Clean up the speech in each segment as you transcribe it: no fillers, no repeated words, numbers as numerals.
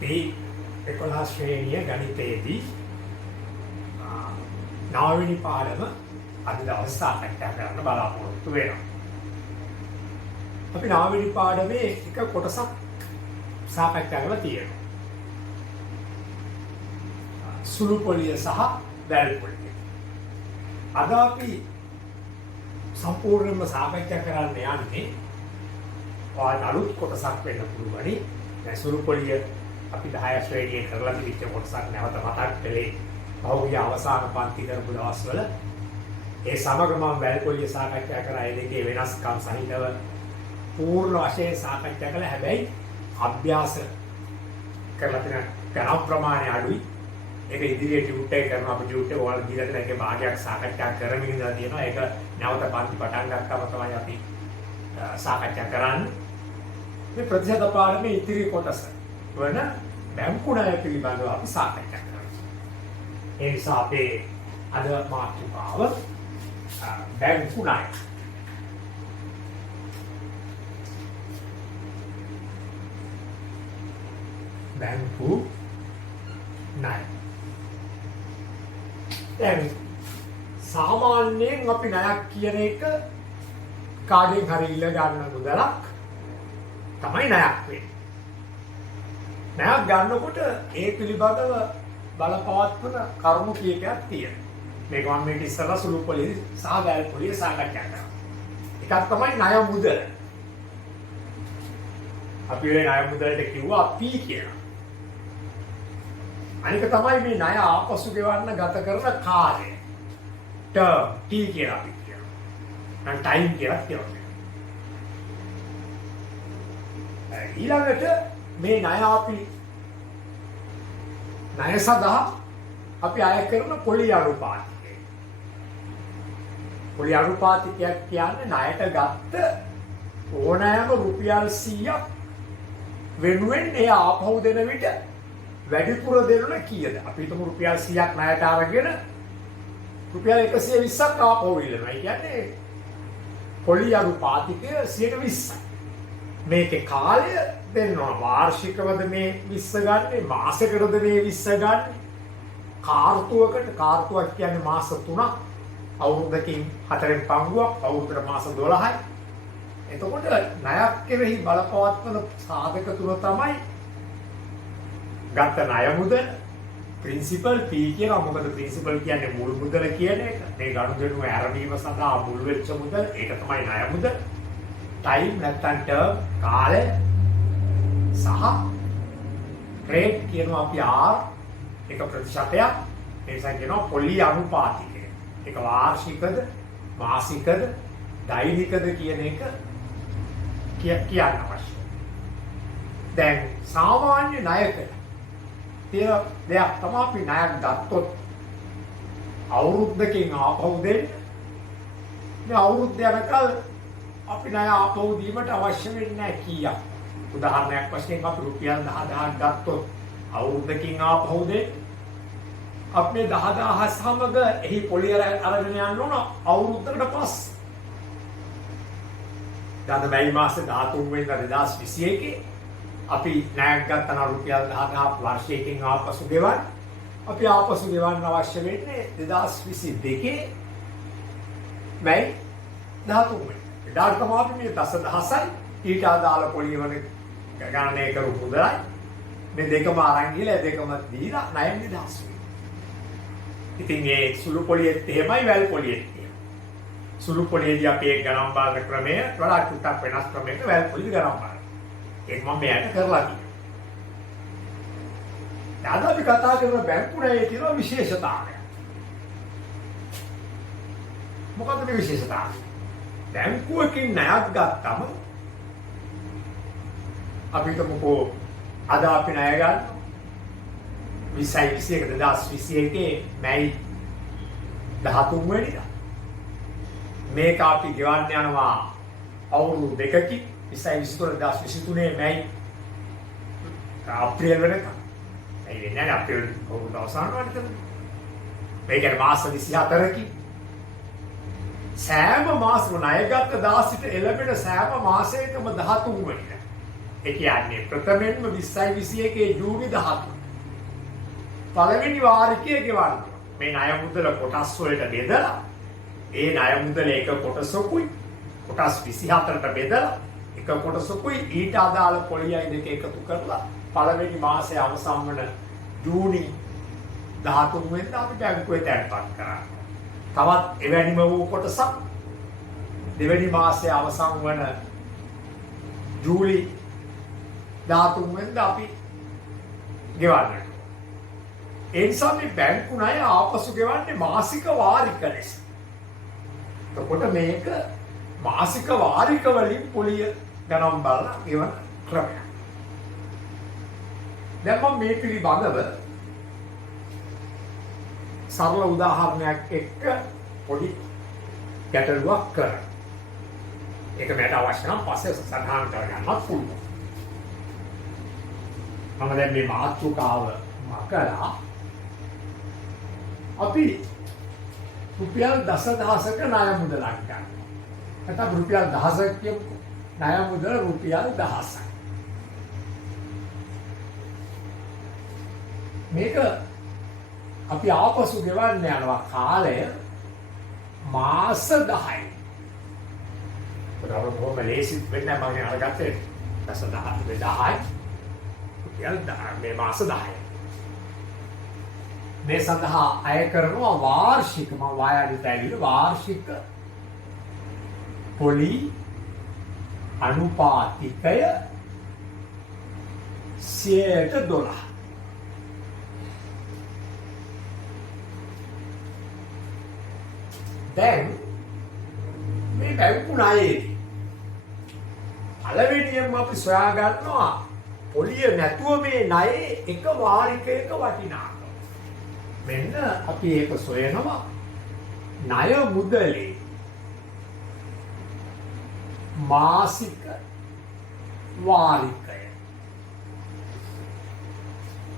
අපි 11 ශ්‍රේණිය ගණිතයේදී 9 වෙනි පාඩම අද දවසේ සාකච්ඡා කරන්න බලාපොරොත්තු වෙනවා. අපි 9 වෙනි පාඩමේ එක කොටසක් සාකච්ඡා කරලා තියෙනවා. සුළු පොලිය සහ වැල් පොලිය. අද අපි සම්පූර්ණයෙන්ම සාකච්ඡා කරන්න යන්නේ අලුත් කොටසක් වෙන්න පුළුවනි. දැන් සුළු පොලිය අපි 10 ශ්‍රේණියේ කරලා තිබිච්ච කොටසක් නැවත මතක් කළේ පහුගිය අවසාන පන්ති කරපු දවස්වල. ඒ සමග මම වැල් පොලිය සාකච්ඡා කරා. ඒ දෙකේ වෙනස්කම් සහිතව පූර්ණ වශයෙන් සාකච්ඡා කළා. හැබැයි අභ්‍යාස කරලා තියෙන ගණන් ප්‍රමාණය අඩුයි. ඒක ඉදිරියට ටියුට් එක කරනවා. අපි ටියුට් එක ඔයාලා දීලා තියෙන එකේ භාගයක් සාකච්ඡා කරමින් ඉඳලා තියෙනවා. ඒක නැවත පන්ති පටන් ගත්තම තමයි අපි සාකච්ඡා කරන්නේ. මේ ප්‍රතිශත පාඩමේ ඉතිරි කොටස වන බැංකු ණය පිළිබඳව අපි සාකච්ඡා කරනවා. ඒ නිසා අපේ අද මාතෘකාව බැංකු ණය. බැංකු ණය. දැන් සාමාන්‍යයෙන් අපි ණයක් කියන එක කාගෙන් හරි ඉල්ල ගන්න මුදලක් තමයි ණයක් වෙන්නේ. ණයක් ගන්නකොට ඒ පිළිබඳව බලපවත්වන කරුණු කීපයක් තියෙනවා. මේක මම මේක ඉස්සරලා සුළු පොලිය සහ වැල් පොලිය සාකච්ඡා කරනවා. එකක් තමයි ණය මුදල. අපි ඒ ණය මුදලට කිව්වා P කියලා. අනික තමයි මේ ණය ආපසු ගෙවන්න ගත කරන කාලය. ටර්ම් T කියලා අපි කියනවා. නම් ටයිම් කියලා කියනවා. ඊළඟට මේ ණය අපි ණය සඳහා අපි අය කරන පොලි අනුපාතිකය. පොලි අනුපාතිකයක් කියන්නේ ණයට ගත්ත ඕනෑම රුපියල් 100ක් වෙනුවෙන් ඒ ආපහු දෙන විට වැඩිපුර දෙන්න කීයද? අපි හිතමු රුපියල් 100ක් ණයට අරගෙන රුපියල් 120ක් ආපහු ඉල්ලනවා. ඒ කියන්නේ පොලි අනුපාතිකය 120යි. මේකේ කාලය දෙන්නවා. වාර්ෂිකවද මේ 20 ගන්න, මාසයකටද මේ 20 ගන්න, කාර්තුවක් කියන්නේ මාස 3ක්, අවුරුද්දකින් 4න් පංගුවක්, අවුරුද්දට මාස 12යි. එතකොට ණයක් කෙරෙහි බලපවත්වන සාධක තුන තමයි ගත්ත ණය මුදල, ප්‍රින්සිපල් P කියනවා. මොකද ප්‍රින්සිපල් කියන්නේ මුල් මුදල කියන එක. මේ ගනුදෙනුව ආරම්භීම සඳහා මුල් වෙච්ච මුදල. ඒක තමයි ණය මුදල. ටයිම් නැත්නම් ටර්ම් කාලය සහ රේට් කියනවා අපි R එක ප්‍රතිශතයක්. ඒ නිසා කියනවා පොලි අනුපාතිකය. ඒක වාර්ෂිකද, මාසිකද, දෛනිකද කියන එක කියන්න අවශ්‍යයි. දැන් සාමාන්‍ය ණයකට තියෙන දෙයක් තමයි අපි ණයක් ගත්තොත් අවුරුද්දකින් ආපහු දෙන්න. මේ අවුරුද්ද යනකල් අපි ණය ආපහු දීමට අවශ්‍ය වෙන්නේ නැහැ කීයක්. උදාහරණයක් වශයෙන් අපි රුපියල් 10000ක් ගත්තොත් අවුරුද්දකින් ආපහු දෙන්න. අපි 10000 සමග එහි පොලිය අරගෙන යන්න ඕන අවුරුද්දකට පස්සේ. දැන් මේ මාසේ 13 වෙනිදා 2021 අපි ණයක් ගත්තා නම් රුපියල් 10000ක් වර්ෂයකින් ආපසු ගෙවන්න. අපි ආපසු ගෙවන්න අවශ්‍ය වෙන්නේ 2022 මැයි 13 එදාට තමයි අපි මේ දසදහසයි ඊට අදාළ පොලිය වල ගණනය කරු මුදලයි මේ දෙකම අරන් ගිහලා දෙකම දීලා ණය නිදහස් වෙනවා. ඉතින් මේ සුළු පොලියෙත් එහෙමයි වැල් පොලියෙත් එහෙමයි. සුළු පොලියේදී අපි ඒ ගණන් බාග ක්‍රමය වඩා ටිකක් වෙනස් ක්‍රමයකට වැල් පොලිය ගණන් බාග. ඒක මම මෙයාට කරලා තියෙනවා. අද අපි කතා කරන බැංකු ණයේ තියෙන විශේෂතාවය. මොකක්ද මේ විශේෂතාවය? බැංකුවකින් ණයක් ගත්තම අපි හිතමුකෝ අද අපි ණය ගන්න 2021 මැයි 13 වෙනිදා. මේක අපි ගෙවන්න යනවා අවුරුදු දෙකකින් 2023 මැයි අප්‍රේල් වෙනකම්. ඒ වෙන්නේ නැහැ අප්‍රේල් අවුරුදු අවසාන වලට. මේක මාස 24කින් සෑම මාසෙම ණය ගත්ත දාසිට එළඹෙන සෑම මාසයකම 13 වෙනිදා ඒ කියන්නේ ප්‍රථමයෙන්ම 2021 ජූනි 13 පළවෙනි වාරිකය ගෙවන්න. මේ ණය මුදල කොටස් වලට බෙදලා ඒ ණය මුදල එක කොටසකුයි කොටස් 24ට බෙදලා එක කොටසකුයි ඊට අදාළ පොලියයි දෙක එකතු කරලා පළවෙනි මාසයේ අවසන් වන ජූනි 13 වෙනිදා අපි බැංකුවේ තැන්පත් කරා. තවත් එවැනිම වූ කොටසක් දෙවැනි මාසයේ අවසන් වන ජූලි 13 වෙනිදා අපි ගෙවන්න. ඒ නිසා මේ බැංකු ණය ආපසු ගෙවන්නේ මාසික වාරික ලෙස. එතකොට මේක මාසික වාරික වලින් පොලිය ගණන් බලලා ගෙවන ක්‍රමයක්. දැන් මම මේ පිළිබඳව සරල උදාහරණයක් එක්ක පොඩි ගැටලුවක් කරා. ඒක මට අවශ්‍ය නම් පස්සේ සඳහන් කරගන්නත් පුළුවන්. මම දැන් මේ මාතෘකාව මකලා අපි රුපියල් දසදහසක ණය මුදලක් ගන්න. නැත්නම් රුපියල් 1000ක් කියමු. ණය මුදල රුපියල් 1000ක්. මේක අපි ආපසු ගෙවන්න යනවා කාලය මාස 10යි. බරවල කොහොම ලේසි වෙන්නේ මම අරගත්තේ දස 10යි රුපියල් 10 මේ මාස 10යි. මේ සඳහා අය කරනවා වාර්ෂික මම වායාදිත ඇවිල්ලා වාර්ෂික පොලි අනුපාතිකය 100%. දැන් මේ බැංකු ණයේදී පළවෙනියෙන්ම අපි සොයා ගන්නවා පොලිය නැතුව මේ ණයේ එක වාරිකයක වටිනාකම. මෙන්න අපි ඒක සොයනවා ණය මුදලේ මාසික වාරිකය.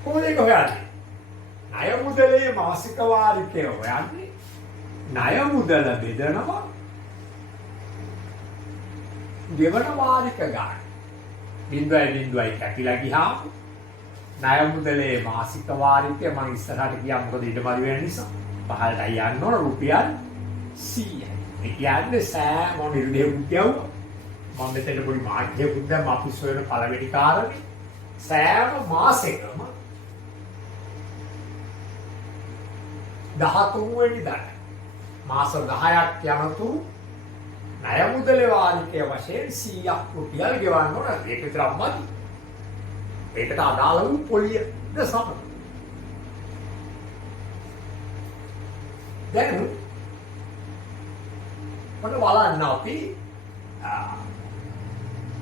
කොහොමද ඒක හොයන්නේ? ණය මුදලේ මාසික වාරිකය හොයන්නේ ණය මුදල බෙදනවා ගෙවන වාරික ගන්න. 0.0යි කැපිලා ගියාම ණය මුදලේ මාසික වාරිකය මම ඉස්සරහට ගියා මොකද ඊටමරි වෙන නිසා පහළට යන්න ඕන රුපියල් 100යි. ඒ කියන්නේ සෑම නිර්දේශයක් කියවුවා. මම මෙතන පොඩි මාධ්‍යයක් දැම්ම අපි සොයන පළවෙනි කාරණේ සෑම මාසෙකම 13 වෙනිදාට මාස 10ක් යනතුරු ණය මුදලේ වාරිකය වශයෙන් 100ක් රුපියල් ගෙවන්න ඕන. ඒක විතරක් මදි. ඒකට අදාළ වූ පොලියද සමග. දැන් මොන බලන්න අපි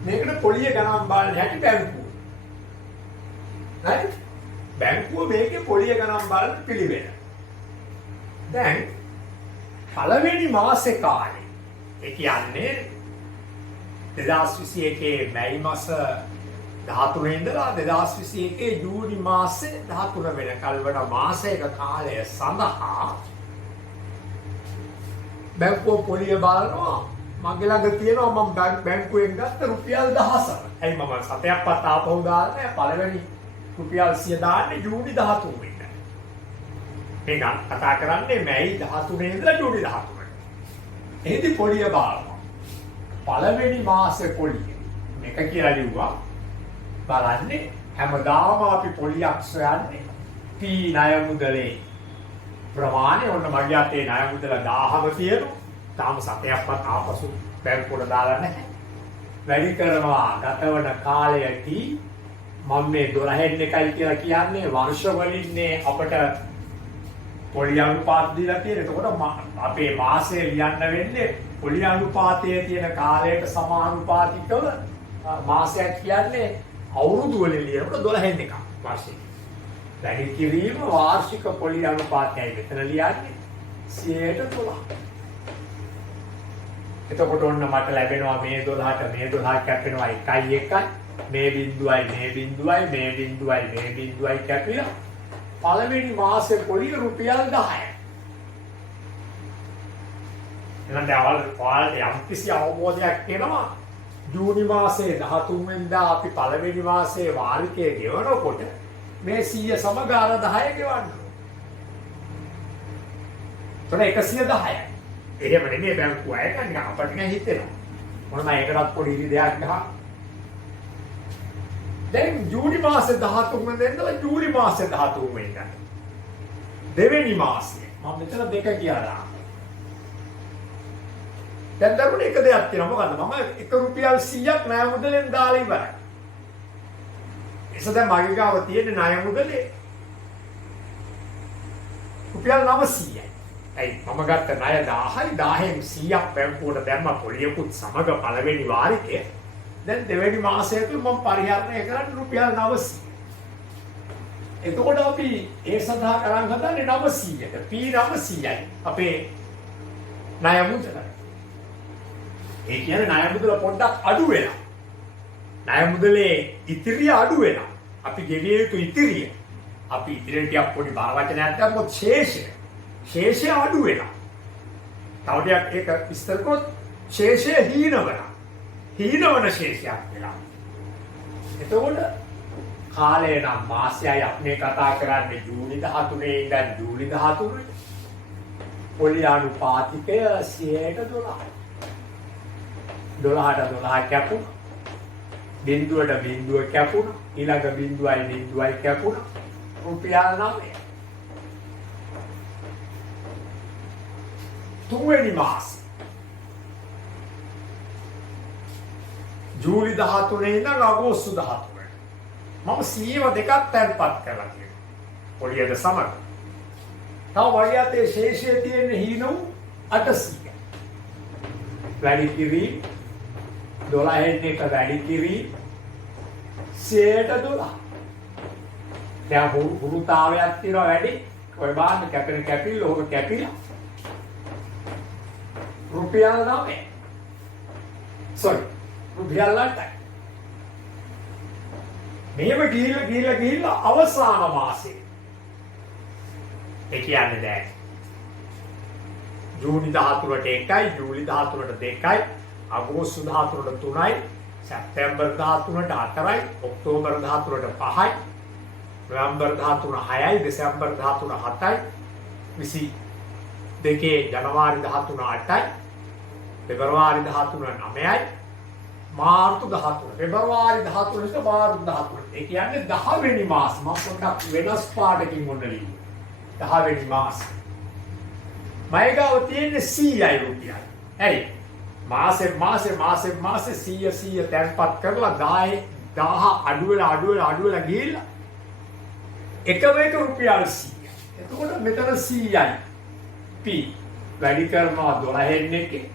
මේකට පොලිය ගණන් බලන්න හැටි බැංකුව. හරි? බැංකුව මේකේ පොලිය ගණන් බලන පිළිවෙල. දැන් පළවෙනි මාසේ කාලේ ඒ කියන්නේ 2021 මැයි මාස 13 ඉඳලා 2021 ජූනි මාසේ 13 වෙනකල් වන මාසයක කාලය සඳහා බැංකුව පොලිය බලනවා මගේ ළඟ තියෙනවා මම බැංකුවෙන් ගත්ත රුපියල් 1000ක්. ඇයි මම සතයක්වත් ආපහු දාලා නැහැ. පළවෙනි රුපියල් 100 දාන්නේ ජූනි 13 වෙනිදා. මේක කතා කරන්නේ මැයි 13 ඉඳලා ජූනි 13. එහෙදි පොලිය බලනවා. පළවෙනි මාසේ පොලිය මේක කියලා ලිව්වා. බලන්නේ හැමදාම අපි පොලියක් සොයන්නේ P ණය මුදලේ ප්‍රමාණය ඔන්න මගේ අතේ ණය මුදල 1000ම තියෙනවා. තාම සතයක්වත් ආපසු බැංකුවට දාලා නැහැ. වැඩි කරනවා ගතවන කාලයදී මම මේ 12න් එකයි කියලා කියන්නේ වර්ෂ වලින්නේ අපට පොලි අනුපාත දීලා තියෙන. එතකොට අපේ මාසය ලියන්න වෙන්නේ පොලි අනුපාතයේ තියෙන කාලයට සමානුපාතිකව මාසයක් කියන්නේ අවුරුදු වලින් ලියනකොට 12න් එකක් වර්ෂෙ. වැඩි කිරීම වාර්ෂික පොලි අනුපාතයයි මෙතන ලියන්නේ 100%. එතකොට ඔන්න මට ලැබෙනවා මේ 12ට මේ 12 කැපෙනවා 1 මේ බිඳුවයි මේ බිඳුවයි මේ බිඳුවයි මේ බිඳුවයි කැපිලා පළවෙනි මාසේ පොලිය රුපියල් 10යි. එහෙනම් දැන් ඔයාලට යම්කිසි අවබෝධයක් එනවා ජූනි මාසයේ 13 වෙනිදා අපි පළවෙනි මාසයේ වාරිකය ගෙවනකොට මේ 100 සමග අර 10 ගෙවන්න ඕනේ. තොර 110යි. එහෙම නෙමෙයි බැංකුව අය නිකන් අපිට නිකන් හිතෙනවා. මොනවා ඒකටත් පොඩි ඉරි දෙයක් ගහන්න. දැන් ජූනි මාසේ 13 වෙනිදා ඉඳලා ජූලි මාසේ 13 වෙනිදා. දෙවෙනි මාසේ මම මෙතන දෙක කියලා. දැන් දරුවනේ එක දෙයක් තියෙනවා. මොකද්ද? මම 1 රුපියල් 100ක් ණය මුදලෙන් දාලා ඉවරයි. එසද මගේ ගාව තියෙන ණය මුදලේ රුපියල් 900යි. ඇයි මම ගත්ත ණය 1000යි 1000න් 100ක් බැංකුවට දැම්ම පොලියකුත් සමග පළවෙනි වාරිකය. දැන් දෙවෙනි මාසයේ තුල මම පරිහරණය කරන්නේ රුපියල් 900. එතකොට අපි ඒ සඳහා කරන් හදන්නේ 900ට. P 900යි අපේ ණය මුදල. ඒ කියන්නේ ණය මුදල පොඩ්ඩක් අඩු වෙනවා. ණය මුදලේ ඉතිරිය අඩු වෙනවා. අපි ගෙවිය යුතු ඉතිරිය. අපි ඉතිරියට ටිකක් පොඩි බාර වචනයක් ගත්තොත් ශේෂය අඩු වෙනවා. තව ටිකක් ඒක විස්තර කරොත් ශේෂය හීනවනවා. හීනවන ශේෂයක් වෙනවා. එතකොට කාලය නම් මාසයයි අපි කතා කරන්නේ ජූනි 13 ඉඳන් ජූලි 13. පොලි අනුපාතිකය 100ට 12. 12ට 12 කැපුණා. බිඳුවට බිඳුව කැපුණා. ඊළඟ බිඳුවයි බිඳුවයි කැපුණා. රුපියල් 9. තුන්වෙනි මාසේ ජූලි 13 ඉඳන් අගෝස්තු 13. මම සීව දෙකක් තැන්පත් කරලා තියෙනවා. පොලියද සමග. තව වරියතේ ශේෂය තියෙන හීනු 800. වැඩි කිරි 12න් එක වැඩි කිරි 100ට 12. දැන් හුරුතාවයක් තියෙනවා වැඩි. ඔය බාන්න කැපෙන කැපිල්ල ඔක කැපිලා. රුපියල් 9. sorry. රුපියල් 8යි. මේව ගිහිල්ලා අවසාන මාසේ. ඒ කියන්නේ දැන් ජූනි 13ට 1යි, ජූලි 13ට 2යි, අගෝස්තු 13ට 3යි, සැප්තැම්බර් 13ට 4යි, ඔක්තෝබර් 13ට 5යි, නොවැම්බර් 13 6යි, දෙසැම්බර් 13 7යි, 22 ජනවාරි 13 8යි, පෙබරවාරි 13 9යි, මාර්තු 13 පෙබරවාරි 13 මාර්තු 13. ඒ කියන්නේ 10 වෙනි මාස. මම පොඩ්ඩක් වෙනස් පාඩකින් මොනලියි. 10 වෙනි මාස. මයිගාව තියෙන්නේ 100යි රුපියල්. ඇයි? මාසෙ 100 තැන්පත් කරලා 10 අඩු වෙලා ගිහිල්ලා එකම එක රුපියල් 100. එතකොට මෙතන 100යි. P වැඩි කරනවා 12න් එකේ.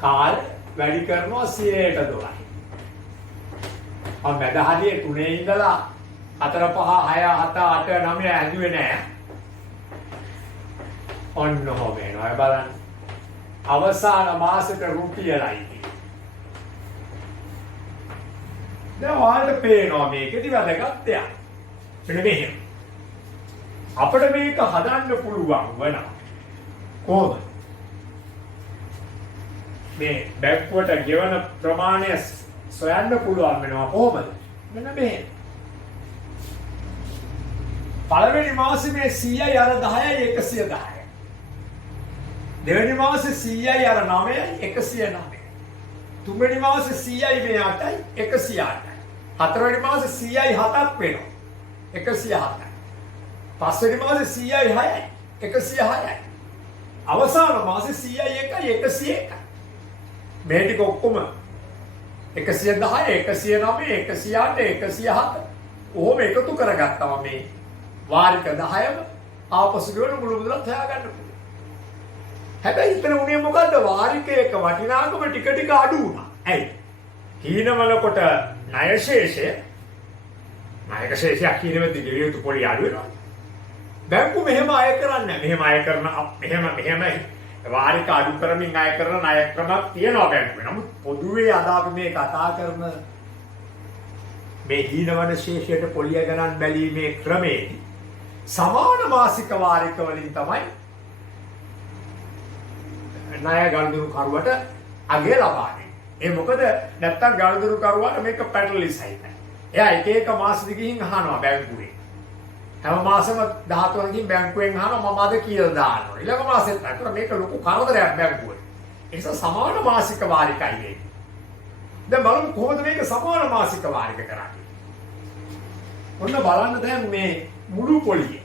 කාල වැඩි කරනවා 100ට 12. මම මැද හරියේ 3 ඉඳලා 4 5 6 7 8 9 ඇදුවේ නෑ. ඔන්න ඔහොම වෙනවා බලන්න. අවසාන මාසෙට රුපියලයි. දැන් ඔයාලට පේනවා මේකේදී වැදගත් දෙයක්. මෙන්න මෙහෙම. අපිට මේක හදන්න පුළුවන් වෙනවා. කොහොමද? මේ බැංකුවට ගෙවන ප්‍රමාණය සොයන්න පුළුවන් වෙනවා කොහොමද? මෙන්න මෙහෙම. පළවෙනි මාසේ මේ 100යි අර 10යි 110යි. දෙවෙනි මාසේ 100යි අර 9යි 109යි. තුන්වෙනි මාසේ 100යි මේ 8යි 108යි. හතරවෙනි මාසේ 100යි 7ක් වෙනවා 107යි. පස්වෙනි මාසේ 100යි 6යි 106යි. අවසාන මාසේ 100යි 1යි 101යි. මේ ටික ඔක්කොම 110 109 108 107 ඔහොම එකතු කරගත්තම මේ වාරික 10ම ආපසු ගෙවන මුළු මුදලත් හොයාගන්න පුළුවන්. හැබැයි ඉතන උනේ මොකද්ද? වාරිකයක වටිනාකම ටික ටික අඩු වුණා. ඇයි? හීනවල කොට ණය ශේෂයක් හීනෙද්දි ගෙවිය යුතු පොලි අඩු වෙනවා. බැංකු මෙහෙම අය කරන්නේ නැහැ. මෙහෙම වාරික අඩු කරමින් අය කරන ණය ක්‍රමයක් තියෙනවා බැංකුවේ. නමුත් පොදුවේ අද අපි මේ කතා කරන මේ හීනවන ශේෂයට පොලිය ගණන් බැලීමේ ක්‍රමයේදී සමාන මාසික වාරික වලින් තමයි ණය ගනුදෙනු කරුවට අගය ලබන්නේ. ඒ මොකද නැත්තම් ගනුදෙනු කරුවාට මේක පැටලි සහිතයි. එයා එක මාසෙදි ගිහින් අහනවා බැංකුවේ. හැම මාසෙම 13කින් බැංකුවෙන් අහනවා මම අද කියලා දානවා. ඊළඟ මාසෙත් අතන මේක ලොකු කරදරයක් බැංකුවේ. ඒ නිසා සමාන මාසික වාරිකයි මේ. දැන් බලමු කොහොමද මේක සමාන මාසික වාරික කරන්නේ. ඔන්න බලන්න දැන් මේ මුළු පොලිය.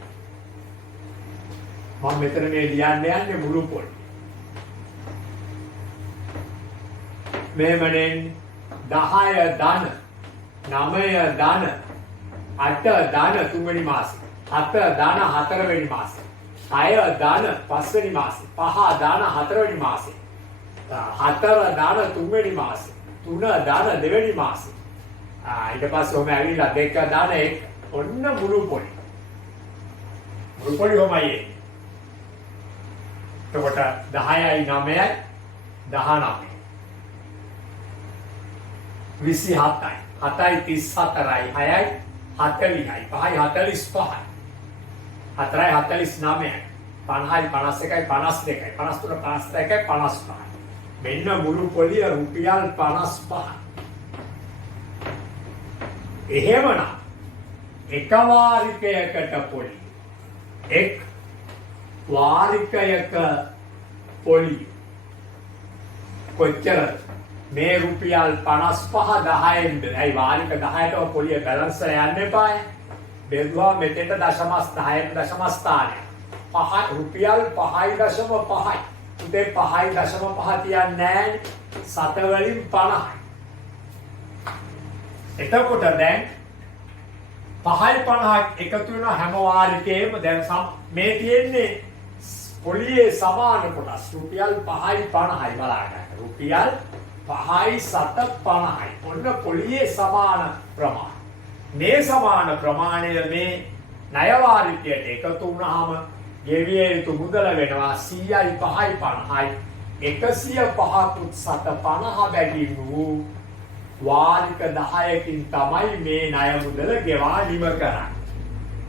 මම මෙතන මේ ලියන්න යන්නේ මුළු පොලිය. මේමනෙන් 10 ධන 9 ධන 8 ධන තුන්වෙනි මාසේ 7 ධන හතරවෙනි මාසේ 6 ධන පස්වෙනි මාසේ 5 ධන හතරවෙනි මාසේ 4 ධන තුන්වෙනි මාසේ 3 ධන දෙවෙනි මාසේ ඊට පස්සේ ඔහම ඇවිල්ලා 2 ධන 1 ඔන්න මුළු පොලි ඔහමයි එතකොට 10යි 9යි 19 27යි 7යි 34යි 6යි 40යි 5යි 45යි 4යි 49යි 50යි 51යි 52යි 53 52යි 55යි මෙන්න මුළු පොලිය රුපියල් 55. එහෙමනම් එක වාරිකයකට පොලිය එක් වාරිකයක පොලිය කොච්චරද? මේ රුපියල් 55 10ෙන්ද? ඇයි වාරික 10ට පොලිය බැලන්ස් එක යන්න එපායි. බෙදුවා මෙතෙන්ට දශමස් 10ට දශම ස්ථානය. 5 රුපියල් 5.5යි. උදේ 5.5 තියන්නේ නැහැ. 7 වලින් 50යි. එතකොට දැන් 5යි 50ක් එකතු වෙන හැම වාරිකේම දැන් මේ තියෙන්නේ පොලියේ සමාන කොටස් රුපියල් 5යි 50යි බලා ගන්න. රුපියල් 5යි 7 50යි. ඔන්න පොලියේ සමාන ප්‍රමාණය. මේ සමාන ප්‍රමාණය මේ ණය වාරිකයට එකතු වුණාම ගෙවිය යුතු මුදල වෙනවා 100යි 5යි 50යි 105කුත් 750 බැගින් වූ වාරික 10කින් තමයි මේ ණය මුදල ගෙවා නිම කරන්නේ.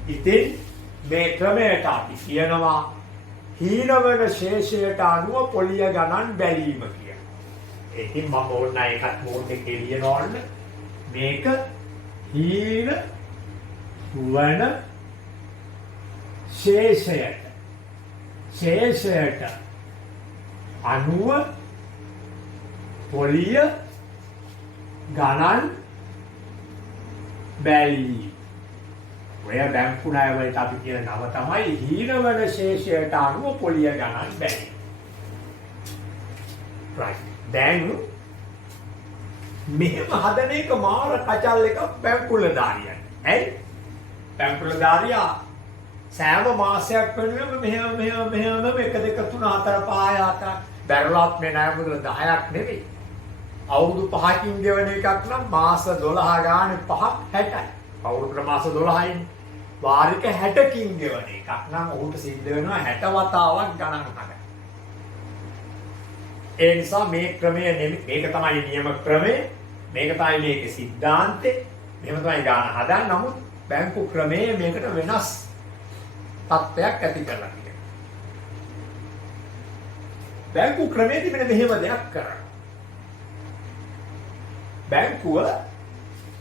ඉතින් මේ ක්‍රමයට අපි කියනවා හීනවන ශේෂයට අනුව පොලිය ගණන් බැලීම කියලා. ඒකෙන් මම ඕන එකක් මෝඩ් එකේ ලියනවන්න මේක හීන වන ශේෂයට අනුව පොලිය ගණන් බැලීම. ඔය බැංකු ණය වලට අපි කියන නම තමයි හීනවන ශේෂයට අනුව පොලිය ගණන් බැලීම. right. දැන් මෙහෙම හදන එක මාර කචල් එකක් බැංකුලධාරියන්. ඇයි? බැංකුලධාරියා සෑම මාසයක් වෙනුවෙම මෙහෙම 1 2 3 4 5 7 බැරලත් මේ ණය මුදල 10ක් නෙවෙයි. අවුරුදු 5කින් ගෙවන එකක් නම් මාස 12 ගානේ 5ක් 60යි. අවුරුදු මාස 12යින් වාරික 60කින් ගෙවන එකක් නම් ඔහුට සිද්ධ වෙනවා 60 වතාවක් ගණන් හදන්න. ඒ නිසා මේ ක්‍රමය මේක තමයි නියම ක්‍රමය. මේක තමයි මේකේ સિદ્ધාන්තය. මෙහෙම තමයි ගාන හදන්න. නමුත් බැංකු ක්‍රමයේ මේකට වෙනස් තත්ත්වයක් ඇති කරලා තියෙනවා. බැංකු ක්‍රමයේදී මෙන්න මෙහෙම දෙයක් කරනවා. බැංකුව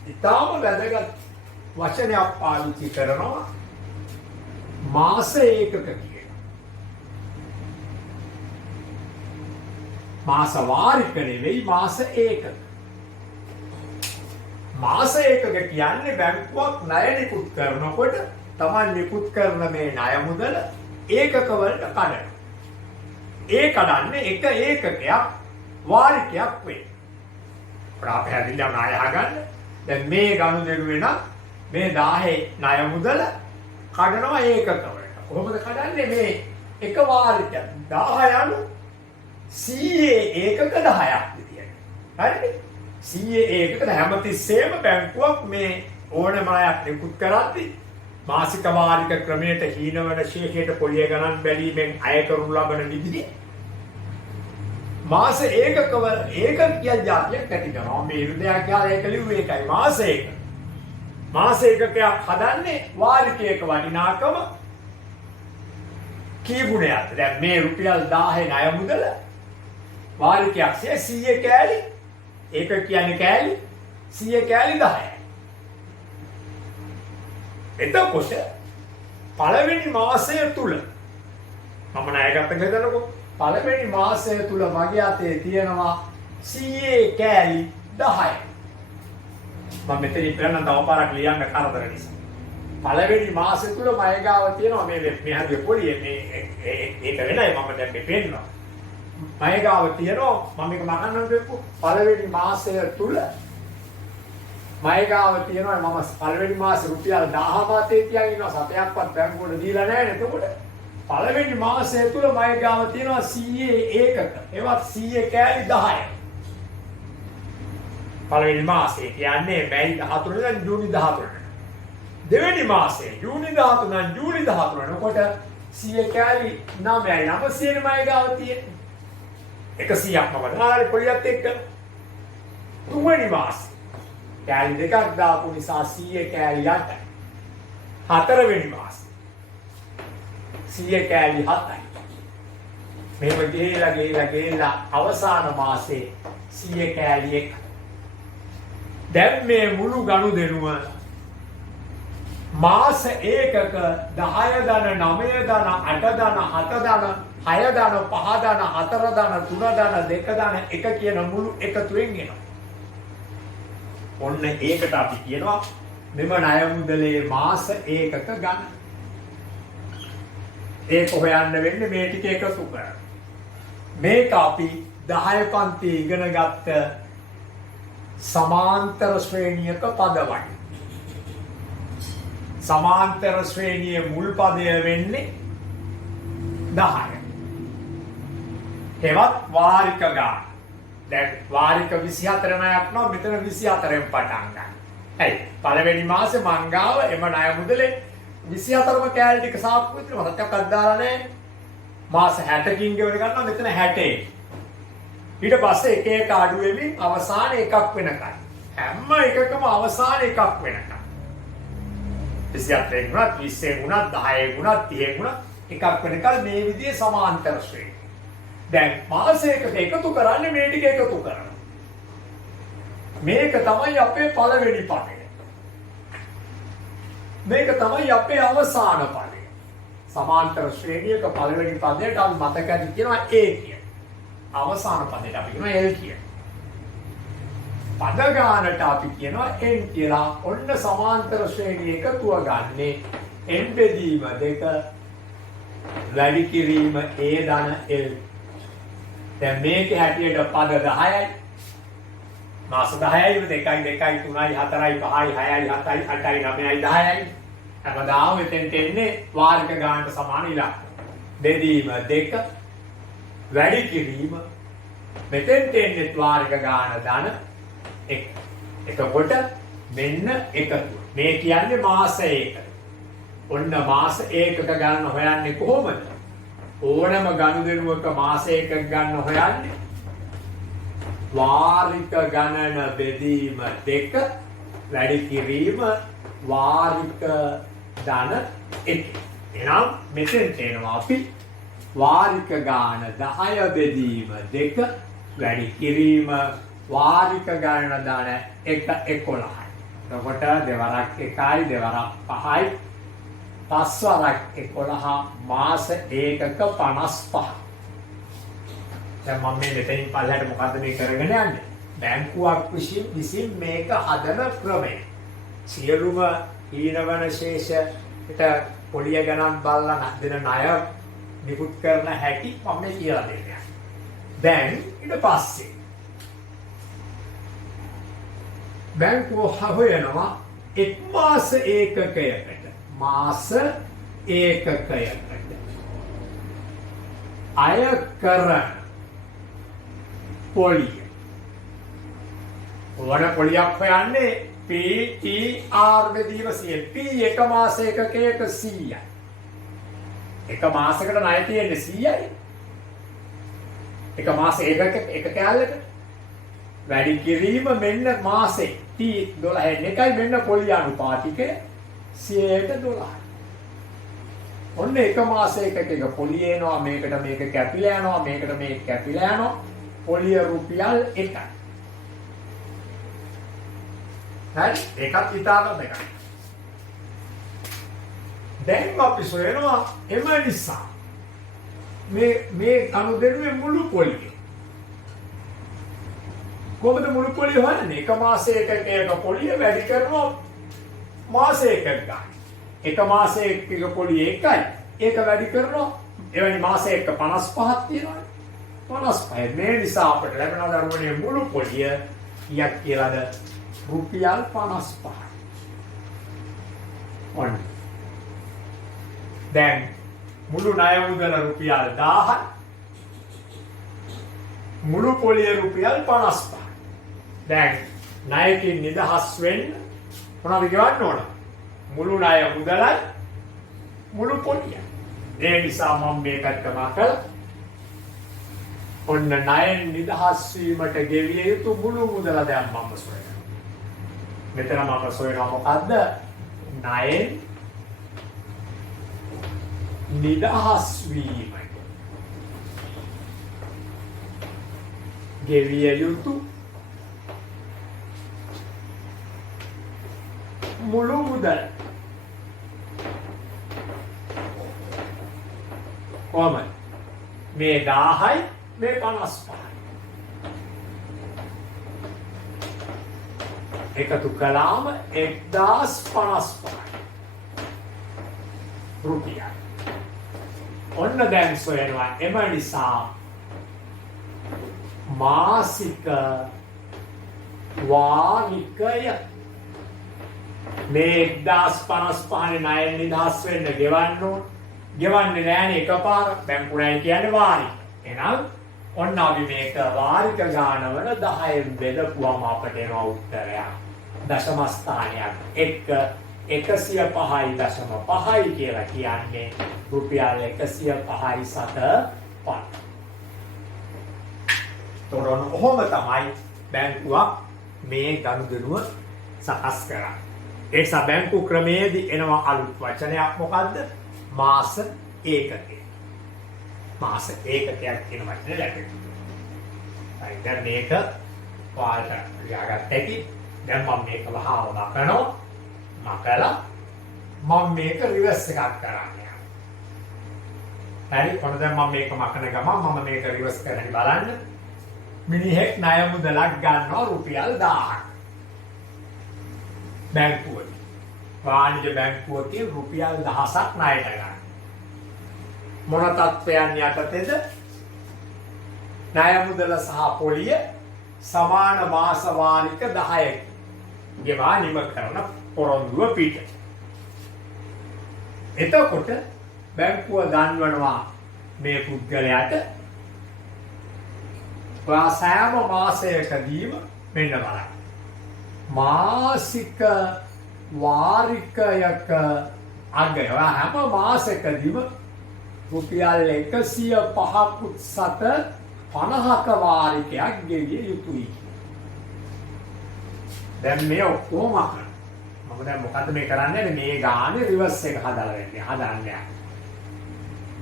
ඉතාම වැදගත් වචනයක් පාවිච්චි කරනවා මාස ඒකක කියන. මාස වාරික නෙවෙයි මාස ඒකක. මාස ඒකක කියන්නේ බැංකුවක් ණය නිකුත් කරනකොට තමන් නිකුත් කරන මේ ණය මුදල ඒකක වලට කඩනවා. ඒ කඩන්නේ එක ඒකකයක් වාරිකයක් වෙයි. ප්‍රාපහැදිලා ණය අහගන්න. දැන් මේ ගනුදෙනුවේ නම් මේ 10 ණය මුදල කඩනවා ඒකක වලට. කොහොමද කඩන්නේ? මේ එක වාරිකයක් 10 යනු 100 ඒකක 10ක් විදියට. හරිද? 100 ඒකක හැමතිස්සෙම බැංකුවක් මේ ඕනෑම ණයක් නිකුත් කරද්දී මාසික වාරික ක්‍රමයට හීනවන ශේෂයට පොලිය ගණන් බැලීමෙන් අය කරනු ලබන විදිහේ මාස ඒකකවල ඒකක කියන જાතියක් ඇති කරනවා. මේ ඉරුදයක් කියලා ඒක ලිව්වේ ඒකයි මාස ඒකක. මාස ඒකකයක් හදන්නේ වාරිකයක වටිනාකම කී ගුණයක්ද? දැන් මේ රුපියල් 1000 ණය මුදල වාරිකයක් 100 කෑලි ඒක කියන්නේ කෑලි 100 කෑලි 10යි. එතකොට පළවෙනි මාසය තුල මම ණයගත්ත ගදනකො පළවෙනි මාසය තුල මගේ අතේ තියෙනවා 100 කෑලි 10යි. මම මෙතන ඉස්සරහ තව පාරක් ලියන්න කරදර නිසා. පළවෙනි මාසය තුල මගේ ගාව තියෙනවා මේ හදිය පොඩි මේ ඒක වෙනයි මම දැන් මේ පෙන්නනවා. මගේ ගාව තියෙනවා මම මේක මකන්නම් දෙප්පු පළවෙනි මාසය තුල මගේ ගාව තියෙනවා මම පළවෙනි මාසේ රුපියල් 1000 මාතේ තියන් ඉන්නවා සතයක්වත් බැංකුවට දීලා නැහැ නේද? එතකොට පළවෙනි මාසය තුල මගේ ගාව තියෙනවා 100 ඒකක. ඒවත් 100 කෑලි 10යි. පළවෙනි මාසේ කියන්නේ මැයි 14 ඉඳන් ජූනි 14. දෙවෙනි මාසේ ජූනි 13 ඉඳන් ජූලි 14. එතකොට 100 කෑලි 9යි. 900 මගේ ගාව තියෙන්නේ. 100ක් මම දාලා පොලියත් එක්ක. තුන්වෙනි මාසේ කෑලි දෙකක් දාපු නිසා 100 කෑලි 8යි. හතරවෙනි මාසේ 100 කෑලි 7යි. මේව ගේලා අවසාන මාසේ 100 කෑලි 1යි. දැන් මේ මුළු ගනුදෙනුව මාස ඒකක 10 දන 9 දන 8 දන 7 දන 6 දන 5 දන 4 දන 3 දන 2 දන 1 කියන මුළු එකතුවෙන් එනවා. ඔන්න ඒකට අපි කියනවා මෙම ණය මුදලේ මාස ඒකක ගන්න. ඒක හොයන්න වෙන්නේ මේ ටික එකතු කරලා. මේක අපි 10 පන්ති ඉගෙන ගත්ත සමාන්තර ශ්‍රේණියක පදවයි. සමාන්තර ශ්‍රේණියේ මුල් පදය වෙන්නේ 10. හෙවත් වාරික ගාන. දැන් වාරික 24 ණයක් නම් මෙතන 24න් පටන් ගන්න. ඇයි? පළවෙනි මාසේ මං ගාව එම ණය මුදලේ 24ම කෑලි ටික සාප්පු විතර මතකයක් අද්දාලා නැහැ. මාස 60කින් ගෙවර ගන්නවා මෙතන 60. ඊට පස්සේ එක එක අඩු වෙමින් අවසාන එකක් වෙනකන්. හැම එකකම අවසාන එකක් වෙනකන්. 24 ගුණත් 20 ගුණත් 10 ගුණත් 30 ගුණත් එකක් වෙනකල් මේ විදිහේ සමාන්තර ශ්‍රේණි. දැන් මාසයකට එකතු කරන්නේ මේ ටික එකතු කරනවා. මේක තමයි අපේ පළවෙනි පදය. මේක තමයි අපේ අවසාන පදය. සමාන්තර ශ්‍රේණියක පළවෙනි පදයට අපි මතක ඇති කියනවා A කියන. අවසාන පදයට අපි කියනවා L කියන. පද ගානට අපි කියනවා N කියලා. ඔන්න සමාන්තර ශ්‍රේණිය එකතුව ගන්නේ N බෙදීම 2 වැඩි කිරීම A ධන L. දැන් මේකේ හැටියට පද 10යි. මාස 10යි 1 2 3 4 5 6යි 7යි 8යි 9යි 10යි. හැමදාම මෙතෙන්ට එන්නේ වාරික ගානට සමාන ඉලක්ක. බෙදීම 2 වැඩි කිරීම මෙතෙන්ට එන්නේ වාරික ගාන ධන 1. එතකොට මෙන්න එකතු. මේ කියන්නේ මාස 1. ඔන්න මාස 1ක ගණන හොයන්නේ කොහොමද? ඕනම ගනුදෙනුවක මාස 1ක ගන්න හොයන්නේ වාරික ගණන බෙදීම 2 වැඩි කිරීම වාරික ධන 1. එහෙනම් මෙතෙන් තේනවා අපි වාරික ගාන 10 බෙදීම 2 වැඩි කිරීම වාරික ගණන ධන 1 11යි. එතකොට දෙවරක් 1යි දෙවරක් 5යි 5 වරක් 11 මාස ඒකක 55. දැන් මම මේ මෙතනින් පල්ලයට මොකද්ද මේ කරගෙන යන්නේ? බැංකුවක් විසින් මේක හදන ක්‍රමය. සියලුම ඊනවන ශේෂයට පොලිය ගණන් බලලා දෙන ණය නිකුත් කරන හැටි මම මේ කියලා දෙන්නේ. දැන් ඊට පස්සේ බැංකුව හොයනවා එක් මාස ඒකකයකට අය කරන පොලිය. ඕන පොලියක් හොයන්නේ PTR බෙදීම 100. P එක මාස ඒකකයක 100යි. එක මාසයකට ණය තියෙන්නේ 100යි. එක මාස ඒකක එක කැලලකට වැඩි කිරීම මෙන්න මාසේ T 12 එකයි මෙන්න පොලිය අනුපාතිකය 100ට 12. ඔන්න එක මාසයක එක පොලිය එනවා මේකට මේක කැපිලා යනවා මේකට මේක කැපිලා යනවා පොලිය රුපියල් 1යි. හරි ඒකත් හිතාගන්න එකක්. දැන් අපි සොයනවා එම නිසා මේ අනුදෙනුවේ මුළු පොලිය. කොහොමද මුළු පොලිය හොයන්නේ? එක මාසයක එක පොලිය වැඩි කරනවා මාසයක ගන්න. එක මාසයක එක පොලිය එකයි. ඒක වැඩි කරනවා එවැනි මාසයක 55ක් තියෙනවා. 55. මේ නිසා අපිට ලැබෙන ධර්මයේ මුළු පොලිය කීයක් කියලාද? රුපියල් 55යි. ඔන්න. දැන් මුළු ණය මුදල රුපියල් 1000යි. මුළු පොලිය රුපියල් 55යි. දැන් ණයකින් නිදහස් වෙන්න මොනවද කියවන්න ඕන? මුළු ණය මුදලයි මුළු පොලිය. ඒ නිසා මම මේකට කළා ඔන්න ණයෙන් නිදහස් වීමට ගෙවිය යුතු මුළු මුදල දැන් මම සොයනවා. මෙතන මම සොයනවා මොකද්ද? ණයෙන් නිදහස් වීමට ගෙවිය යුතු මුළු මුදල. කොහොමද? මේ 1000යි මේ 55යි. එකතු කළාම 1055යි රුපියල්. ඔන්න දැන් සොයනවා එම නිසා මාසික වාරිකය මේ 1055 ණයෙන් නිදහස් වෙන්න ගෙවන්න ඕන. ගෙවන්නේ නෑනේ එකපාර. බැංකු ණය කියන්නේ වාරික. එහෙනම් ඔන්න අපි මේක වාරික ගානවල 10න් බෙදපුවම අපට එන උත්තරයක් දශම ස්ථානයක් 105.5 කියලා කියන්නේ රුපියල් 105.7 පහ. තොරණ කොහොම තමයි බැංකුවක් මේ ගනුදෙනුව සකස් කරන්නේ. ඒ නිසා බැංකු ක්‍රමයේදී එනවා අලුත් වචනයක් මොකද්ද? මාස ඒකකය. මාස ඒකකයක් කියන වචනේ ලැබෙනවා. හරි දැන් මේක ඔයාලට ලියාගත්ත හැකි. දැන් මම මේක වහාම කරනවා. මකලා මම මේක රිවර්ස් එකක් කරන්නේ. හරි කොහොමද මම මේක මකන ගමන් මම මේක රිවර්ස් කරන්නේ බලන්න. මිනිහෙක් ණය මුදලක් ගන්නවා රුපියල් 1000ක්. බැංකුවේ. වාණිජ බැංකුවකින් රුපියල් 1000ක් ණයට ගන්න. මොන තත්ත්වයන් යටතේද? ණය මුදල සහ පොලිය සමාන මාස වාරික 10ක් ගෙවා නිම කරන පොරොන්දුව පිට. එතකොට බැංකුව ගන්වනවා මේ පුද්ගලයාට සෑම මාසයකදීම මෙන්න බලන්න. මාසික වාරිකයක අගය හැම මාසයකදීම රුපියල් 105.7 50ක වාරිකයක් ගෙවිය යුතුයි. දැන් මේ ඔක්කොම මම දැන් මොකද්ද මේ කරන්නේ? මේ ගානේ රිවර්ස් එක හදන්නේ.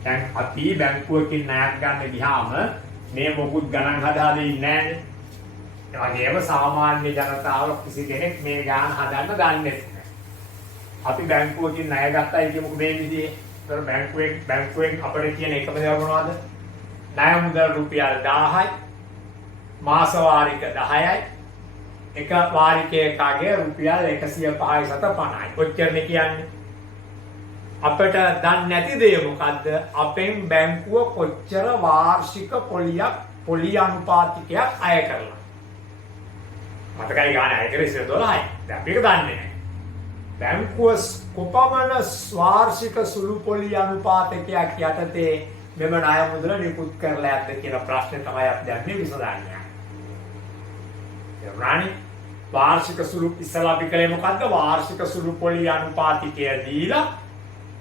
දැන් අපි බැංකුවකින් ණයක් ගන්න ගියාම මේ මොකුත් ගණන් හදාගෙන ඉන්නේ නැහැ. ඒ වගේම සාමාන්‍ය ජනතාව කිසි කෙනෙක් මේ ගාන හදන්න දන්නේ නැහැ. අපි බැංකුවකින් ණය ගත්තයි කියමුකෝ මේ විදිහේ. ඒතර බැංකුවෙන් අපිට කියන එකම දේ මොනවද? ණය මුදල් රුපියල් 1000යි. මාස වාරික 10යි. එක වාරිකයකගේ රුපියල් 105.50යි. කොච්චරනේ කියන්නේ? අපිට දන්නේ නැති දේ මොකද්ද? අපෙන් බැංකුව කොච්චර වාර්ෂික පොලි අනුපාතිකයක් අය කරලා. මතකයි ගානේ අය කරේ 12යි. දැන් මේක දන්නේ නැහැ. බැංකුව කොපමණ වාර්ෂික සුළු පොලි අනුපාතකයක් යටතේ මෙම ණය මුදල නිකුත් කරලා ඇද්ද කියන ප්‍රශ්නේ තමයි අපි දැන් මේ විසඳන්නේ. රාණි වාර්ෂික සුළු ඉස්සලා අපි කලේ මොකද්ද? වාර්ෂික සුළු පොලි අනුපාතිකය දීලා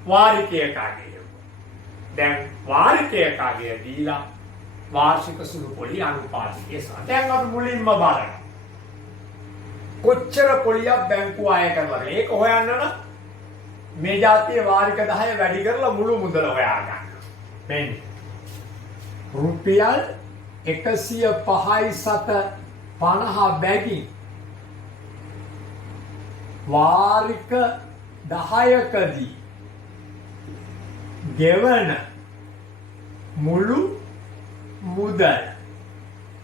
වාරිකයකගේ. දැන් වාරිකයකගේ දීලා වාර්ෂික සුළු පොලි අනුපාතිකය සහ දැන් අපි මුලින්ම බලමු. කොච්චර පොලියක් බැංකුව අය කරනවද? ඒක හොයන්න නම් මේ જાතියේ වාරික 10 වැඩි කරලා මුළු මුදල හොයා ගන්න. මෙන්න රුපියල් 105.7 50 බැගින් වාරික 10කදී ගෙවන මුළු මුදල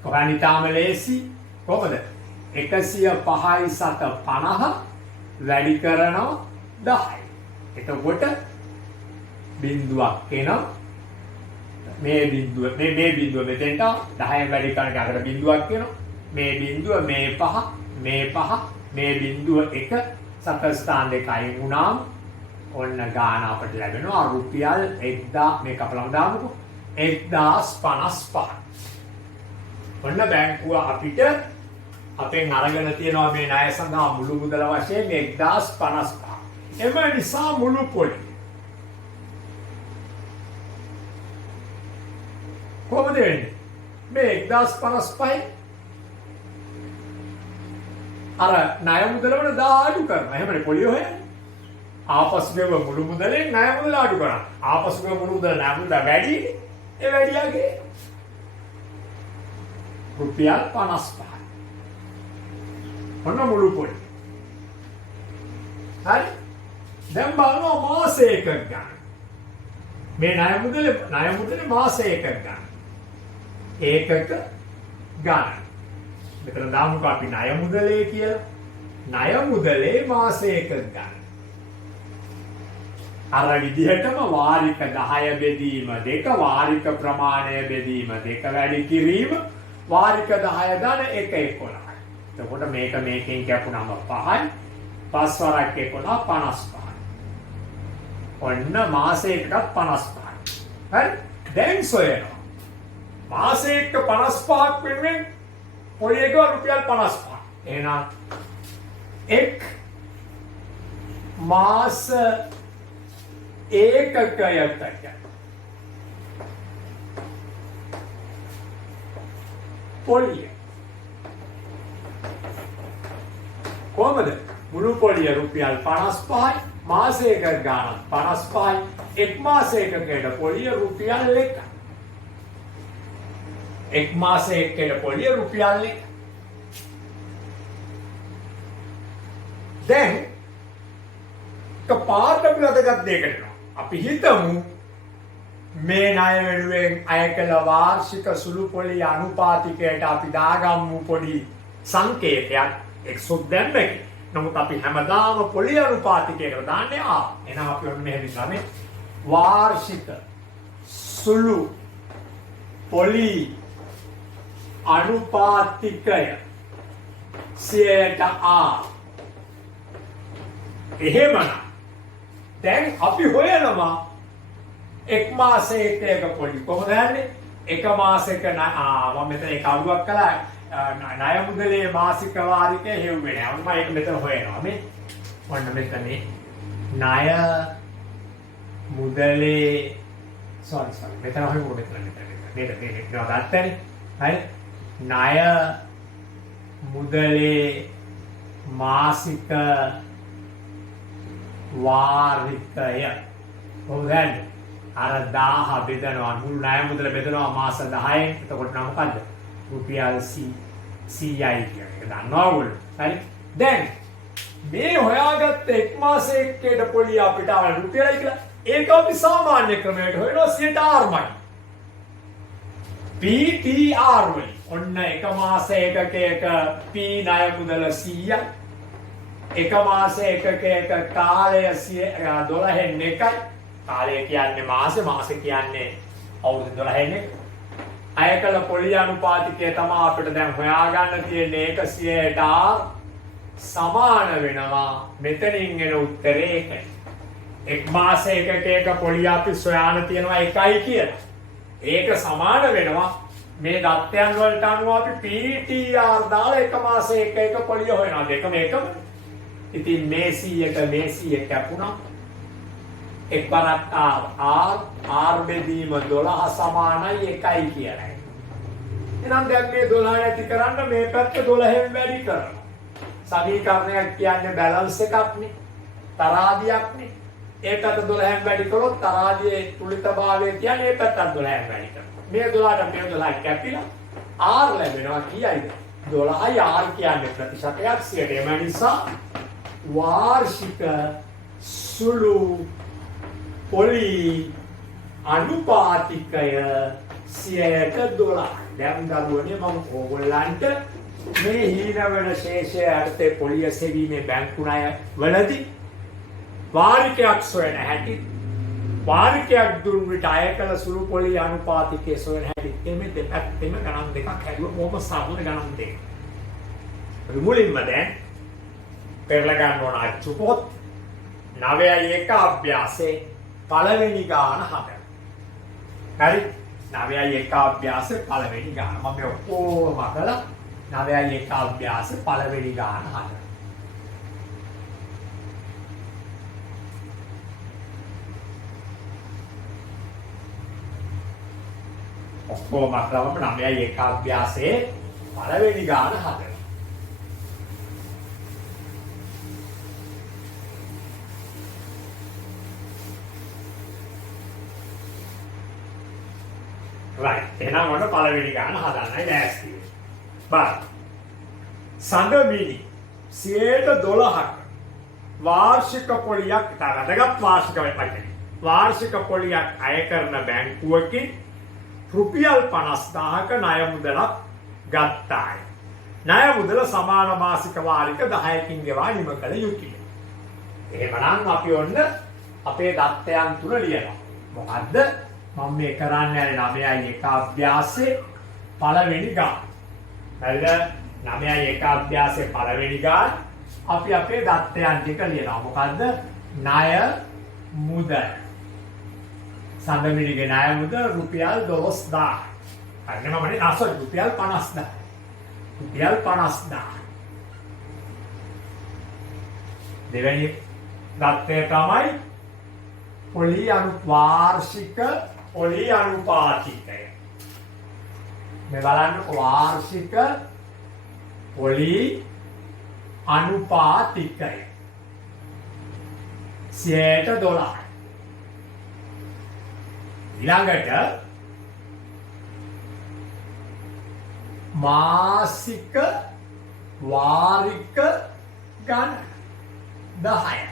කොහොමද ඊටාම ලේසි කොහොමද 105යි 7 50 වැඩි කරනවා 10යි එතකොට බිඳුවක් එනවා මේ බිඳුව මෙතෙන්ට 10න් වැඩි කරන එකට බිඳුවක් එනවා මේ බිඳුව මේ පහ මේ බිඳුව 1 සතර ස්ථාන දෙකයි වුණාම ඔන්න ගාන අපිට ලැබෙනවා රුපියල් 1000 මේක අපලම දාමුකෝ 1055 ඔන්න බැංකුව අපිට අපෙන් අරගෙන තියෙනවා මේ ණය සඳහා මුළු මුදල වශයෙන් 1055 එම නිසා මුළු පොලි කොහොමද වෙන්නේ මේ 1055 අර ණය මුදල වල 10 අඩු කරනවා එහෙමනේ පොලිය හොයන්නේ ආපසුගම මුළු මුදලෙන් ණය මුදල අඩු කරනවා ආපසුගම මුළු මුදල ණය මුදල වැඩි ඒ වැඩියගේ රුපියල් 55 ඔන්න මුළු පොලි හරි දැන් බලනවා මාසයක ගන්න මේ ණය මුදල මාසයක ගන්න ඒකක ගන්න මෙතන දාමුකෝ අපි ණය මුදලේ කියලා ණය මුදලේ මාසයක ගන්න අර විදිහටම වාරික 10 බෙදීම 2 වාරික ප්‍රමාණය බෙදීම 2 වැඩි කිරීම වාරික 10 ධන 1 11යි එතකොට මේකෙන් කැපුණාම 5යි 5 වරක් 11 55යි ඔන්න මාසයකටත් 55යි හරි දැන් සොයනවා මාසයක 55ක් වෙනුවෙන් පොලියක රුපියල් 55 එහෙනම් එක් මාස ඒකකයට පොලිය කොහමද මුළු පොලිය රුපියල් 55යි මාසයක ගාණක් 55යි එක් මාසයකකට පොලිය රුපියල් 1යි එක් මාසයකට පොලිය රුපියල් 1 දැන් පාට පිළිදගත් දෙයකට අපි හිතමු මේ ණය වෙනුවෙන් අය කළ වාර්ෂික සුළු පොලි අනුපාතිකයට අපි දාගම්මු පොඩි සංකේතයක් එක්සොත් දැම්මේ. නමුත් අපි හැමදාම පොලි අනුපාතිකයකට දාන්නේ එහෙනම් අපි ඔන්න මෙහෙම ඉස්සන්නේ වාර්ෂික සුළු පොලි අනුපාතිකය 100% එහෙමනම් දැන් අපි හොයනවා එක් මාසයක එක පොලි කොහොමද යන්නේ එක මාසයක මම මෙතන එක අඩුවක් කළා ණය මුදලේ මාසික වාරිකය හෙව්වේ නෑ මම ඒක මෙතන හොයනවා මේ ඔන්න මෙතනේ ණය මුදලේ sorry මෙතන හොයමු මෙතන නේද හරි ණය මුදලේ මාසික වාරිකය කොහොමද අර 1000 බෙදනවා මුළු ණය මුදල බෙදනවා මාස 10න් එතකොට නම් මොකද්ද රුපියල් 100යි කියන්නේ දන්නවා ඔයගොල්ලෝ හරි දැන් මේ හොයාගත්ත එක් මාසයකට පොලි අපිට ආවල රුපියලයි කියලා ඒක අපි සාමාන්‍ය ක්‍රමයට හොයනවා 100%යි PTR වලින් ඔන්න එක මාසයකක P ණය මුදල 100යි එක මාසයකක කාලය 12න් එකයි කාලය කියන්නේ මාස කියන්නේ අවුරුදු 12න් එක අය කළ පොලි අනුපාතිකය තමයි අපිට දැන් හොයාගන්න තියෙන්නේ 100ට සමාන වෙනවා මෙතනින් එන උත්තරේ ඒකයි එක් මාසයකක පොලි අපි සොයාන තියෙනවා 1යි කියලා ඒක සමාන වෙනවා මේ දත්තයන් වලට අනුව අපි PTR දාලා එක මාසයක එක පොලිය හොයනවා දෙකම එකම ඉතින් මේ 100ක කැපුණා එක්වරක් R බෙදීම 12 සමානයි 1යි කියලායි. එහෙනම් දැන් මේ 12 නැති කරන්න මේ පැත්ත 12න් වැඩි කරනවා. සමීකරණයක් කියන්නේ බැලන්ස් එකක්නේ. තරාදියක්නේ. ඒ පැත්ත 12න් වැඩි කරොත් තරාදියේ තුලිතභාවය කියන්නේ ඒ පැත්තත් 12න් වැඩි කරනවා. මේ 12ට මේ 12 කැපිලා R ලැබෙනවා කියයිද? 12යි R කියන්නේ ප්‍රතිශතයක් 100ට. ඒ නිසා වාර්ෂික සුළු පොලි අනුපාතිකය 12%. දැන් දරුවනේ මම ඕගොල්ලන්ට මේ හීනවන ශේෂය අර්ථේ පොලිය සෙවීමේ බැංකු ණය වලදී වාරිකයක් සොයන හැටි වාරිකයක් දුන් විට අය කළ සුළු පොලි අනුපාතිකයේ සොයන හැටි මේ දෙපැත්තෙම ගණන් දෙකක් හැදුවා කොහොම සරල ගණන් දෙක. මුලින්ම දැන් පෙරලා ගන්න ඕන අච්චු පොත් 9.1 අභ්‍යාසයේ පළවෙනි ගාන හදන්න. හරි 9.1 අභ්‍යාසයේ පළවෙනි ගාන මම මේ ඔක්කොම කළා 9.1 අභ්‍යාසයේ පළවෙනි ගාන හදන්න. ඔක්කොම කරවම 9.1 අභ්‍යාසයේ පළවෙනි ගාන හදන්න. right එහෙනම් ඔන්න පළවෙනි ගාන හදන්නයි ලෑස්ති වෙන්නේ. බලන්න. සංගමිනි 12ක් වාර්ෂික පොලියක් තරදගත් වාර්ෂික වෙන්නේ. වාර්ෂික පොලියක් අය කරන බැංකුවකින් රුපියල් 50000ක ණය මුදලක් ගත්තාය. ණය මුදල සමාන මාසික වාරික 10කින් ගෙවා නිම කළ යුතුය. එහෙමනම් අපි ඔන්න අපේ දත්තයන් තුන ලියනවා. මොකද්ද? මම මේ කරන්නේ 9.1 අභ්‍යාසයේ පළවෙනි ගාන. හරිද? 9.1 අභ්‍යාසයේ පළවෙනි ගාන අපි අපේ දත්තයන් ටික ලියනවා. මොකද්ද? ණය මුදල. සංගමිනිගේ ණය මුදල රුපියල් 12000. හරිද? මම නේ අසල් රුපියල් 50000. රුපියල් 50000. දෙවෙනි දත්තය තමයි වාර්ෂික පොලි අනුපාතිකය. මේ බලන්න වාර්ෂික පොලි අනුපාතිකය 12%. ඊළඟට මාසික වාරික ගණන 10.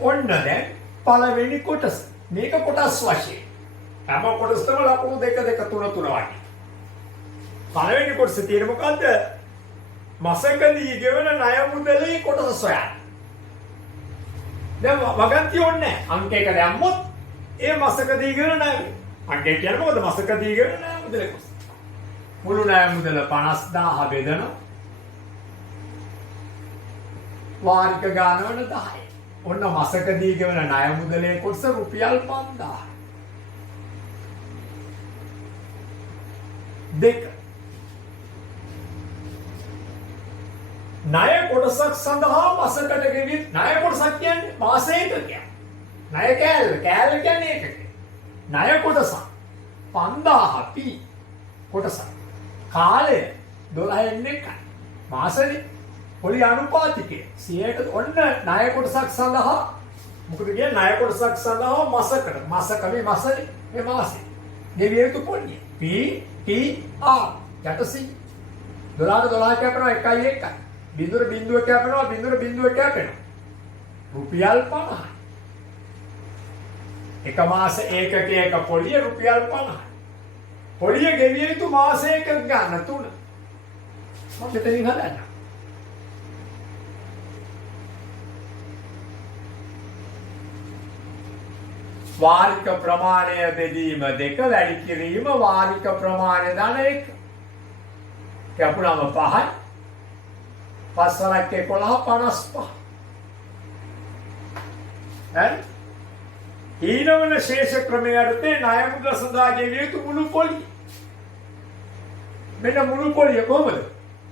ඔන්න දැන් පළවෙනි කොටස. මේක කොටස් වශයෙන්. හැම කොටසම ලකුණු 2 2 3 3 වගේ. පළවෙනි කොටසේ තියෙන මොකද්ද? මාසකදී ගෙවන ණය මුදලේ කොටස සොයන්න. දැන් වගන්ති ඕනේ අංක එක දැම්මොත් ඒ මාසකදී ගෙවන ණය. අංක එක කියන්නේ මොකද? මාසකදී ගෙවන ණය මුදලේ කොටස. මුළු ණය මුදල 50000 බෙදනවා. වාරික ගාන වල 10. ඔන්න මාසකදී ගෙවන ණය මුදලේ කොටස රුපියල් 5000. දෙක. ණය කොටසක් සඳහා මාසකට ගෙවි ණය කොටසක් කියන්නේ මාසයක කියන්නේ. ණය කෑල්ල කියන්නේ ඒකක. ණය කොටසක් 5000 p කොටසක්. කාලය 12න් එකයි. මාසෙදි පොලි අනුපාතිකය 100ට ඔන්න ණය කොටසක් සඳහා මොකද කියන්නේ ණය කොටසක් සඳහා මාසක මේ මාසෙ ගෙවිය යුතු පොලිය p t r යටසි 12 කැපෙනවා 1 බිඳුර බිඳුව කැපෙනවා බිඳුර කැපෙනවා රුපියල් 50යි. එක මාස ඒකකයක පොලිය රුපියල් 50යි. පොලිය ගෙවිය යුතු මාසයක ගන්න 3. මම මෙතනින් හදන්න. වාරික ප්‍රමාණය බෙදීම 2 වැඩි කිරීම වාරික ප්‍රමාණය දාන 1. කැපුණාම 5යි. 5 වරක් 11 55. හරි? ඊළඟ ශේෂ ක්‍රමයේ අර්ථේ ණය මුදල සඳහා ගෙවිය යුතු මුළු පොලිය. මෙන්න මුළු පොලිය කොහොමද?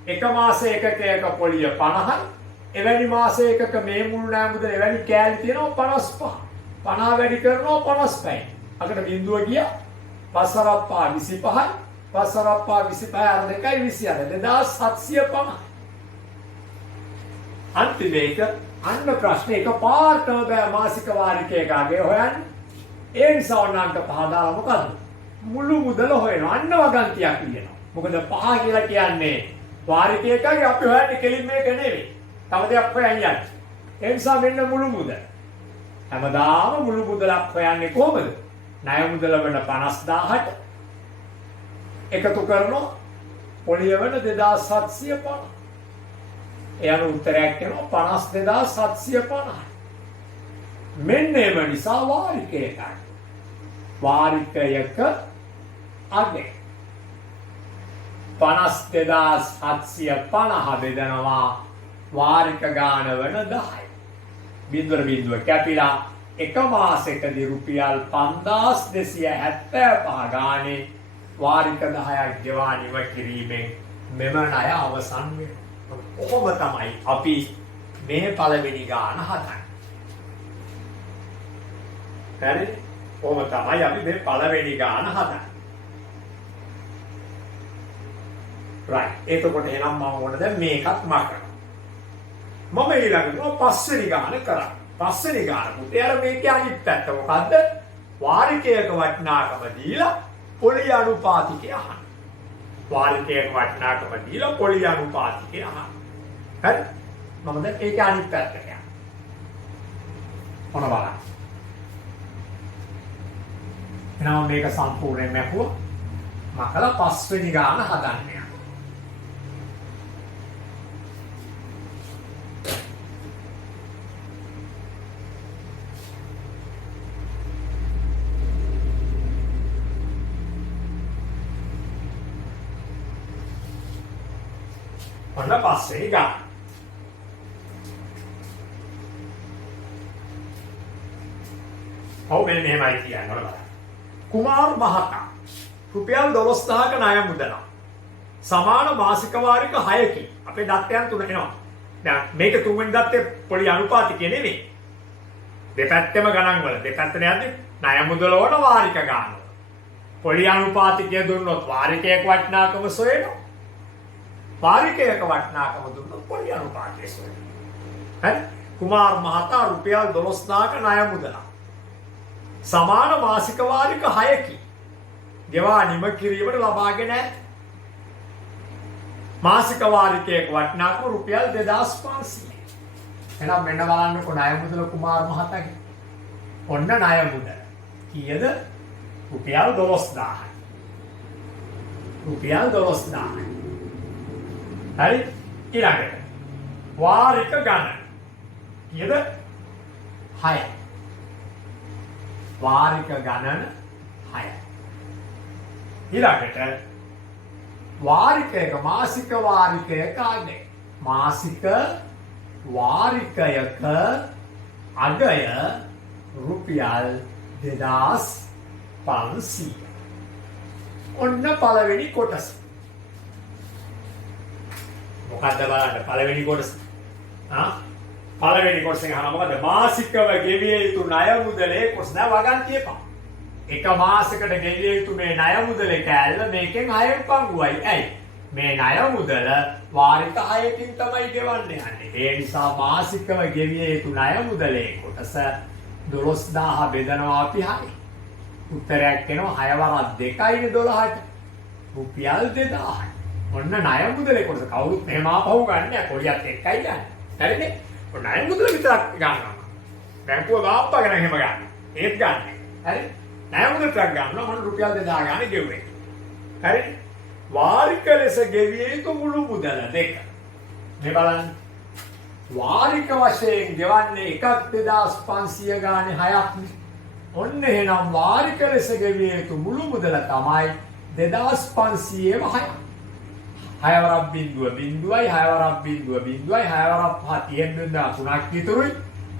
එක මාසයක පොලිය 50යි. එවැනි මාසයකක මේ මුළු ණය මුදල එවැනි කෑලි තියෙනවා 55. 50 වැඩි කරනවා 55යි. අකට බිඳුව ගියා. 5 වරක් 25යි. 5 වරක් 25 අර 2යි 28. 2750. අන්තිම එක අන්න ප්‍රශ්නේ එක පාර්ටම බෑ මාසික වාරිකයක අගේ හොයන්න. ඒ නිසා ඔන්නන්ට පහ දාලා මොකද්ද? මුළු මුදල හොයනවා. අන්න වගන්තියක් කියනවා. මොකද පහ කියලා කියන්නේ වාරිකයකගේ අපි හොයන්නේ කෙලින් මේක නෙවෙයි. තව දෙයක් හොයන්න යන්නේ. ඒ නිසා මෙන්න මුළු මුදල. හැමදාම මුළු මුදලක් හොයන්නේ කොහොමද? ණය මුදල වෙන 50000ට එකතු කරනවා පොලිය වෙන 2750. එයාට උත්තරයක් එනවා 52750. මෙන්න එම නිසා වාරිකයක අගේ 52750 බෙදනවා වාරික ගාන වන 10. බිඳුවර බිඳුව කැපිලා එක මාසෙකදී රුපියල් 5275 ගානේ වාරික 10ක් ගෙවා නිම කිරීමෙන් මෙම ණය අවසන් වෙනවා. කොහොම තමයි අපි මේ පළවෙනි ගාන හදන්නේ. හරි? කොහොම තමයි අපි මේ පළවෙනි ගාන හදන්නේ. right. එතකොට එහෙනම් මම ඕන දැන් මේකත් මකනවා. මම ඊළඟට පස්වෙනි ගාන කරා. පස්වෙනි ගාන පුතේ අර මේකේ අනිත් පැත්ත මොකද්ද? වාරිකයක වටිනාකම දීලා පොලි අනුපාතිකය අහන්න. වාරිකයක වටිනාකම දීලා පොලි අනුපාතිකය අහන්න. හරි? මම දැන් ඒකේ අනිත් පැත්තට යනවා. මොන බලන්න. එහෙනම් මේක සම්පූර්ණයෙන් මැකුවා. මකලා පස්වෙනි ගාන හදන්න යනවා. ඔන්න පස්වෙනි ගාන. ඔව් මෙන්න මෙහෙමයි කියන්නේ බලන්න. කුමාර් මහතා රුපියල් 12000ක ණය මුදල. සමාන මාසික වාරික 6කින්. අපේ දත්තයන් තුන එනවා. දැන් මේක තුන්වෙනි දත්තේ පොලි අනුපාතිකය නෙමෙයි. දෙපැත්තෙම ගණන් වල. දෙපැත්තට යද්දි ණය මුදල වල වාරික ගන්න. පොලි අනුපාතිකය දුන්නොත් වාරිකයක වටිනාකම සොයනවා. වාරිකයක වටිනාකම දුන්නොත් පොලි අනුපාතය සොයනවා. හරි? කුමාර් මහතා රුපියල් 12000ක ණය මුදල. සමාන මාසික වාරික 6කින් ගෙවා නිම කිරීමට ලබාගෙන ඇත. මාසික වාරිකයක වටිනාකම රුපියල් 2500. එහෙනම් මෙන්න බලන්නකො ණය මුදල කුමාර් මහතාගේ. ඔන්න ණය මුදල. කීයද? රුපියල් 12000යි. රුපියල් 12000යි. හරි? ඊළඟට වාරික ගණන. කීයද? 6යි. වාරික ගණන 6යි. ඊළඟට වාරිකයක මාසික වාරිකයක අගය. මාසික වාරිකයක අගය රුපියල් 2500. ඔන්න පළවෙනි කොටස. මොකද්ද බලන්න පළවෙනි කොටස? පළවෙනි කොටසෙන් අහනවා මොකද? මාසිකව ගෙවිය යුතු ණය මුදලේ කොටස නෑ වගන්තිය පහ. එක මාසයකට ගෙවිය යුතු මේ ණය මුදලේ කෑල්ල මේකෙන් 6න් පංගුවයි. ඇයි? මේ ණය මුදල වාරික 6කින් තමයි ගෙවන්නේ යන්නේ. ඒ නිසා මාසිකව ගෙවිය යුතු ණය මුදලේ කොටස 12000 බෙදනවා අපි 6. උත්තරයක් එනවා 6 වරක් 2යිනේ 12ට. රුපියල් 2000. ඔන්න ණය මුදලේ කොටස කවුරුත් මෙහෙම ආපහු ගන්න නෑ. කොලියත් එක්කයි ගන්න. හරිනේ? ණය මුදල විතරක් ගන්නවා. බැංකුව ගාප්පා ගැන එහෙම ගන්න. ඒත් ගන්න. හරි? ණය මුදල ටිකක් ගන්නවා මම රුපියල් 2000 ගන්න ගෙවුවේ. හරි? වාරික ලෙස ගෙවිය යුතු මුළු මුදල දෙක. මේ බලන්න. වාරික වශයෙන් ගෙවන්නේ 12500 ගානේ 6ක්. ඔන්න එහෙනම් වාරික ලෙස ගෙවිය යුතු මුළු මුදල තමයි 2500ම 6ක්. 6 වරක් බිඳුව බිඳුවයි 6 වරක් බිඳුව බිඳුවයි 6 වරක් 5 තියෙන 3ක් ඉතුරුයි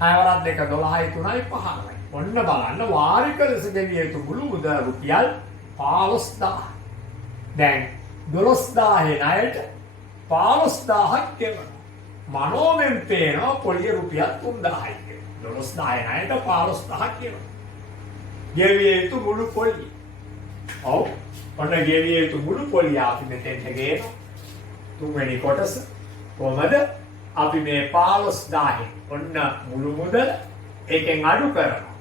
6 වරක් 2 12යි 3යි 15යි. ඔන්න බලන්න වාරික ලෙස ගෙවිය යුතු මුළු මුදල රුපියල් 15000. දැන් 12000 ණයට 15000ක් ගෙවනවා. මනෝමෙන් පේනවා පොලිය රුපියල් 3000යි කියලා. 12000 ණයට 15000ක් ගෙවනවා. ගෙවිය යුතු මුළු පොලිය. ඔව්. ඔන්න ගෙවිය යුතු මුළු පොලිය අපි මෙතෙන්ට ගේනවා. තුන්වෙනි කොටස කොහමද? අපි මේ 15000 ඔන්න මුළු මුදල එකෙන් අඩු කරනවා.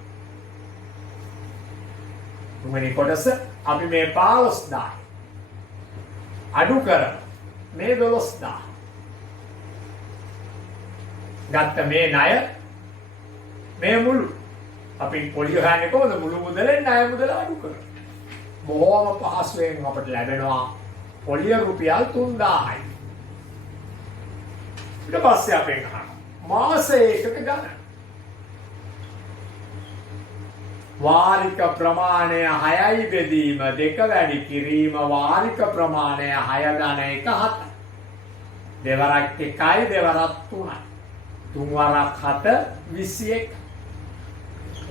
තුන්වෙනි කොටස අපි මේ 15000 අඩු කරනවා. මේ 12000. ගත්ත මේ ණය මේ මුළු අපි පොලිය හොයන්නේ කොහොමද මුළු මුදලෙන් ණය මුදල අඩු කරලා. බොහොම පහසුවෙන් අපිට ලැබෙනවා පොලිය රුපියල් 3000යි. ඊට පස්සේ අපෙන් අහනවා මාසයකට ගණන. වාරික ප්‍රමාණය 6යි බෙදීම 2 වැඩි කිරීම වාරික ප්‍රමාණය 6 ගණන 1 7. දෙවරක් 1යි දෙවරක් 3යි. තුන් වරක් 7 21.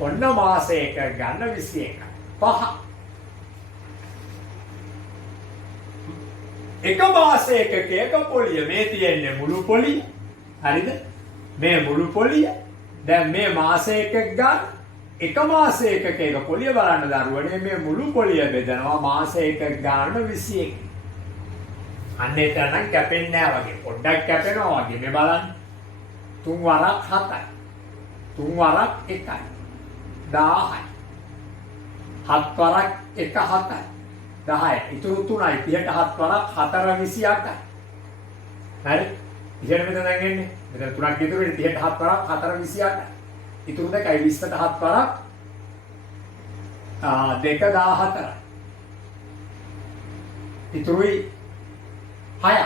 ඔන්න මාසයක ගන්න 21. 5. එක මාසයක එක පොලිය මේ තියෙන්නේ මුළු පොලිය. හරිද? මේ මුළු පොලිය. දැන් මේ මාසයක ගන්න එක මාසයක එක පොලිය බලන්න දරුවනේ මේ මුළු පොලිය බෙදනවා මාසයක ගන්න 21. අන්න එතනනම් කැපෙන්නේ නැහැ වගේ. පොඩ්ඩක් කැපෙනවා වගේ. මේ බලන්න. 3 වරක් 7යි. 3 වරක් 1යි. 10යි. 7 වරක් 1 7යි. 10යි. ඉතුරු 3යි. 30ට 7 වරක් 4 28යි. හරි? ඉතින් මෙතන දැන් එන්නේ. මෙතන 3ක් ඉතුරු වෙන්නේ 30ට 7 වරක් 4 28යි. ඉතුරු දෙකයි 20ට 7 වරක් 2 14යි. ඉතුරුයි 6ක්.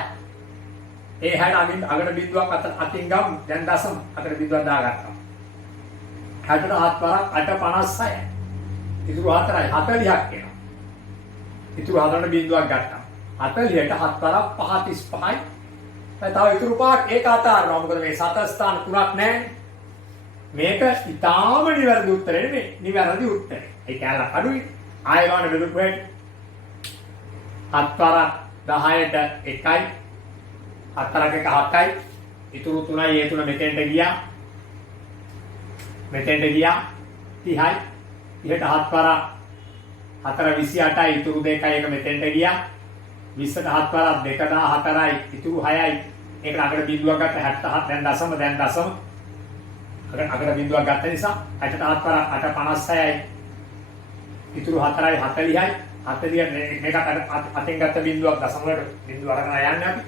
ඒ 6ට අගට බිඳුවක් අතින් ගමු. දැන් දශම අතර බිඳුවක් දාගත්තා. 6ට 7 වරක් 8 56යි. ඉතුරු 4යි 40ක් එනවා. ඉතුරු 4ට බිඳුවක් ගත්තා. 40ට 7 වරක් 5 35යි. තව ඉතුරු 5ක් ඒක අතාරිනවා. මොකද මේ 7 ස්ථාන 3ක් නැහැ. මේක ඉතාම නිවැරදි උත්තරේ නෙමෙයි. නිවැරදි උත්තරේ. ඒ කැලක් අඩුයි. ආයෙ ගන්න බෙදුපු හැටි. 7 වරක් 10ට 1යි. 4ක 1 7යි. ඉතුරු 3යි ඒ 3 මෙතෙන්ට ගියා. මෙතෙන්ට ගියා 30යි. 30ට 7 වරක් 4 28යි. ඉතුරු 2යි එක මෙතෙන්ට ගියා. 20ට 7 වරක් 2 14යි. ඉතුරු 6යි. ඒකට අගට බිඳුවක් ගත්ත 77 දැන් දශම අගට බිඳුවක් ගත්ත නිසා 8ට 7 වරක් 8 56යි. ඉතුරු 4යි 40යි. 40 මේකට අතෙන් ගත්ත බිඳුවක් දශම වලට බිඳුව අරගෙන යන්නේ අපි.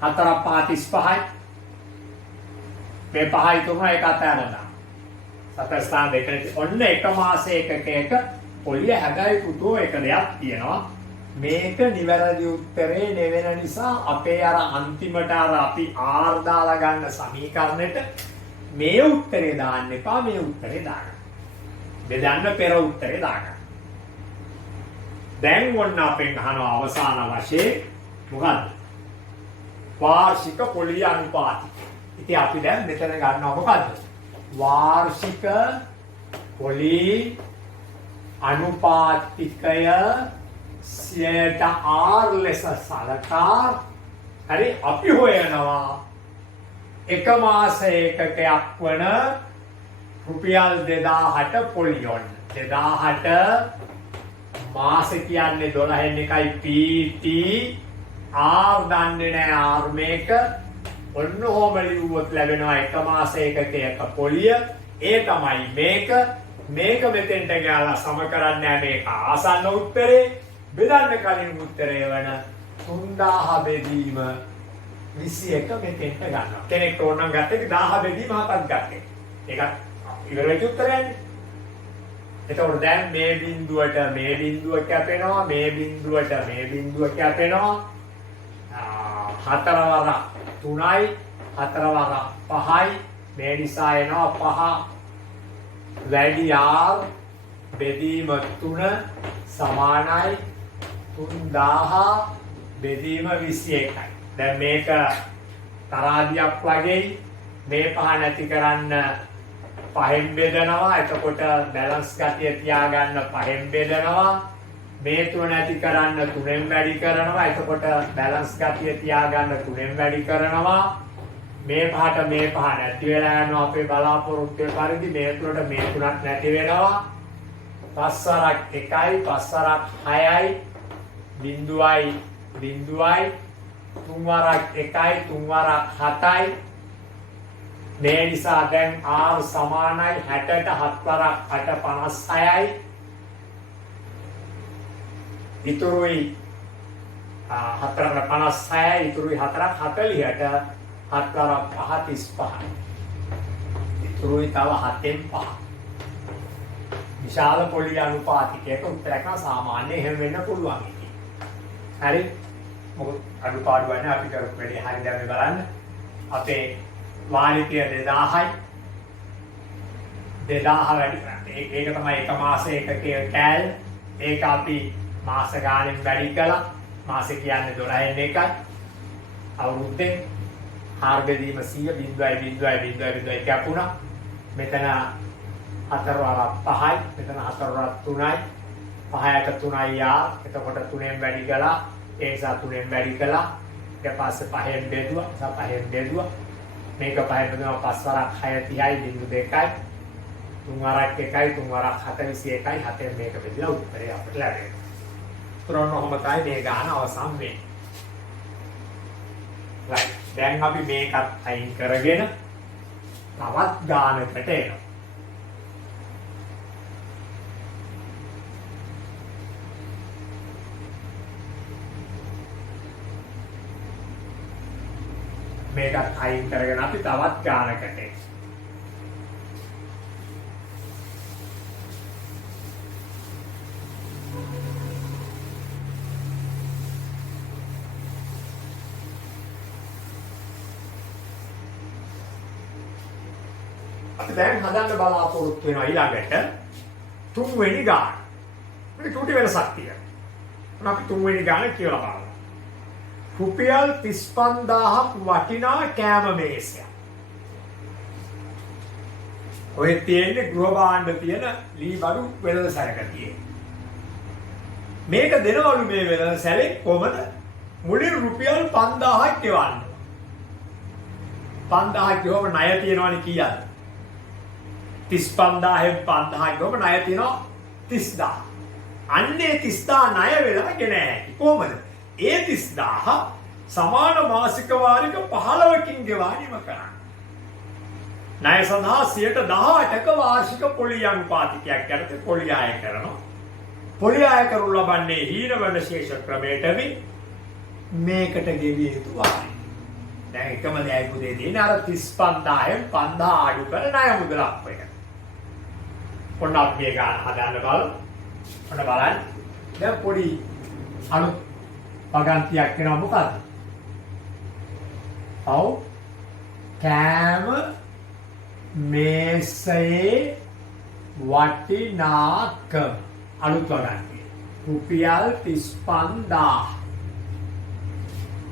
4ක් 5 35යි. මේ 5යි 3යි එක අතෑරලා. සතර ස්ථාන දෙකේ ඔන්න එක මාසයක එක පොලිය හැබැයි පුතෝ එක දෙයක් තියෙනවා. මේක නිවැරදි උත්තරේ නෙවෙන නිසා අපේ අර අන්තිමට අර අපි R දාලා ගන්න සමීකරණයට මේ උත්තරේ දාන්න එපා මේ උත්තරේ දාගන්න. බෙදන්න පෙර උත්තරේ දාගන්න. දැන් ඔන්න අපෙන් අහනවා අවසාන වශයෙන් මොකද්ද? වාර්ෂික පොලිය අනුපාතය. ඉතින් අපි දැන් මෙතන ගන්නවා මොකද්ද? වාර්ෂික පොලි අනුපාතිකය 100ට R ලෙස සලකා හරි අපි හොයනවා එක මාසයකයක් වන රුපියල් 2000ට පොලියොන් 2000ට මාස කියන්නේ 12න් එකයි PT R දන්නේ නැහැ R මේක ඔන්න ඔහොම ලියුවොත් ලැබෙනවා එක මාසයක එක පොලිය ඒ තමයි මේක මෙතෙන්ට ගාලා සම කරන්නේ මේක ආසන්න උත්තරේ බෙදන්න කලින් උත්තරය වෙන 3000 බෙදීම 21 මෙතෙන්ට ගන්නවා කෙනෙක් ඕනනම් ගත්තේ 1000 බෙදීම 7ක් ගත්තේ ඒක ඉවර වෙච්ච උත්තරයනේ එතකොට දැන් මේ බිඳුව කැපෙනවා මේ බිඳුව කැපෙනවා 4 වරක් 3යි 4 වරක් 5යි මේ නිසා එනවා 5 වැඩි R බෙදීම 3 සමානයි 3000 බෙදීම 21යි. දැන් මේක තරාදියක් වගේ මේ පහ නැති කරන්න 5න් බෙදනවා. එතකොට බැලන්ස් ගතිය තියාගන්න 5න් බෙදනවා. මේ 3 නැති කරන්න 3න් වැඩි කරනවා. එතකොට බැලන්ස් ගතිය තියාගන්න 3න් වැඩි කරනවා. මේ පහට මේ පහ නැති වෙලා යනවා අපේ බලාපොරොත්තුවේ පරිදි මේ තුනට මේ තුනක් නැති වෙනවා. 5 වරක් 1යි 5 වරක් 6යි බිඳුවයි 3 වරක් 1යි 3 වරක් 7යි මේ නිසා දැන් R සමානයි 60ට 7 වරක් 8 56යි ඉතුරුයි 4ට 56යි ඉතුරුයි 4ක් 40ට 7 වරක් 5 35යි ඉතුරුයි තව 7න් 5. විශාල පොළි අනුපාතිකයක උත්තරයක් සාමාන්‍ය එහෙම වෙන්න පුළුවන් ඉතින්. හරි. මොකද අනුපාඩු වන්නේ අපි කරපු වැඩේ හරියට මේ බලන්න. අපේ වාරිකය 2000යි. 2000 වැඩි කරන්නේ. ඒක තමයි එක මාසයකකේ කෑල්ල. ඒක අපි මාස ගානෙන් වැඩි කළා. මාසෙ කියන්නේ 12න් එකයි. අවුරුද්දෙන් හාර බෙදීම 100.0.0.0 කැපුණා. මෙතන 4 වරක් 5යි. මෙතන 4 වරක් 3යි. 5ට 3යි යා. එතකොට 3ෙන් වැඩි කළා. ඒ නිසා 3ෙන් වැඩි කළා. ඊට පස්සේ 5ෙන් බෙදුවා. 5ෙන් බෙදුවා. මේක 5ෙන් බෙදුවා 5 වරක් 6.30.2යි. 3 වරක් 1යි. 3 වරක් 41යි. 7ෙන් මේක බෙදලා උත්තරේ අපිට ලැබෙනවා. තුනම තමයි මේ ගාන අවසන් වෙන්නේ. right. දැන් අපි මේකත් අයින් කරගෙන තවත් ගානකට එනවා. මේකත් අයින් කරගෙන අපි තවත් ගානකට එනවා. දැන් හදන්න බලාපොරොත්තු වෙනවා ඊළඟට තුන්වෙනි ගාන. මේ චූටි වෙනසක් තියෙනවා. අපි තුන්වෙනි ගාන කියලා බලමු. රුපියල් 35000ක් වටිනා කෑම මේසයක්. ඔය තියෙන්නේ ගෘහ භාණ්ඩ තියෙන ලී බඩු වෙළඳසැලක තියෙන. මේක දෙනවලු මේ වෙළඳසැලේ කොහමද? මුලින් රුපියල් 5000ක් ගෙවන්න. 5000ක් ගෙවම ණය තියනවනේ කීයද? 35000න් 5000 ගොම ණය තියෙනවා 30000. අන්නේ 30000 ණය වෙලා ගෙන ඇති. කොහමද? ඒ 30000 සමාන මාසික වාරික 15කින් ගෙවානීම කරන්නේ. ණය සඳහා 18%ක වාර්ෂික පොලි අනුපාතිකයක් යටතේ පොලි ආය කරනවා. පොලි ආය කරනු ලබන්නේ හීනවන ශේෂ ක්‍රමයටදී මේකට ගෙවිය යුතු වාරික. දැන් එකම දෙයයි පුතේ තියෙන්නේ අර 35000න් 5000 අඩු කර ණය මුදලක් වෙන. ඔන්න අපි මේ ගාන හදන්න බලමු. ඔන්න බලන්න. දැන් පොඩි අලුත් පගන්තියක් වෙනවා මොකද්ද? ඔව්. කෑම මේසයේ වටිනාකම අලුත් වගන්තිය. රුපියල් 35000.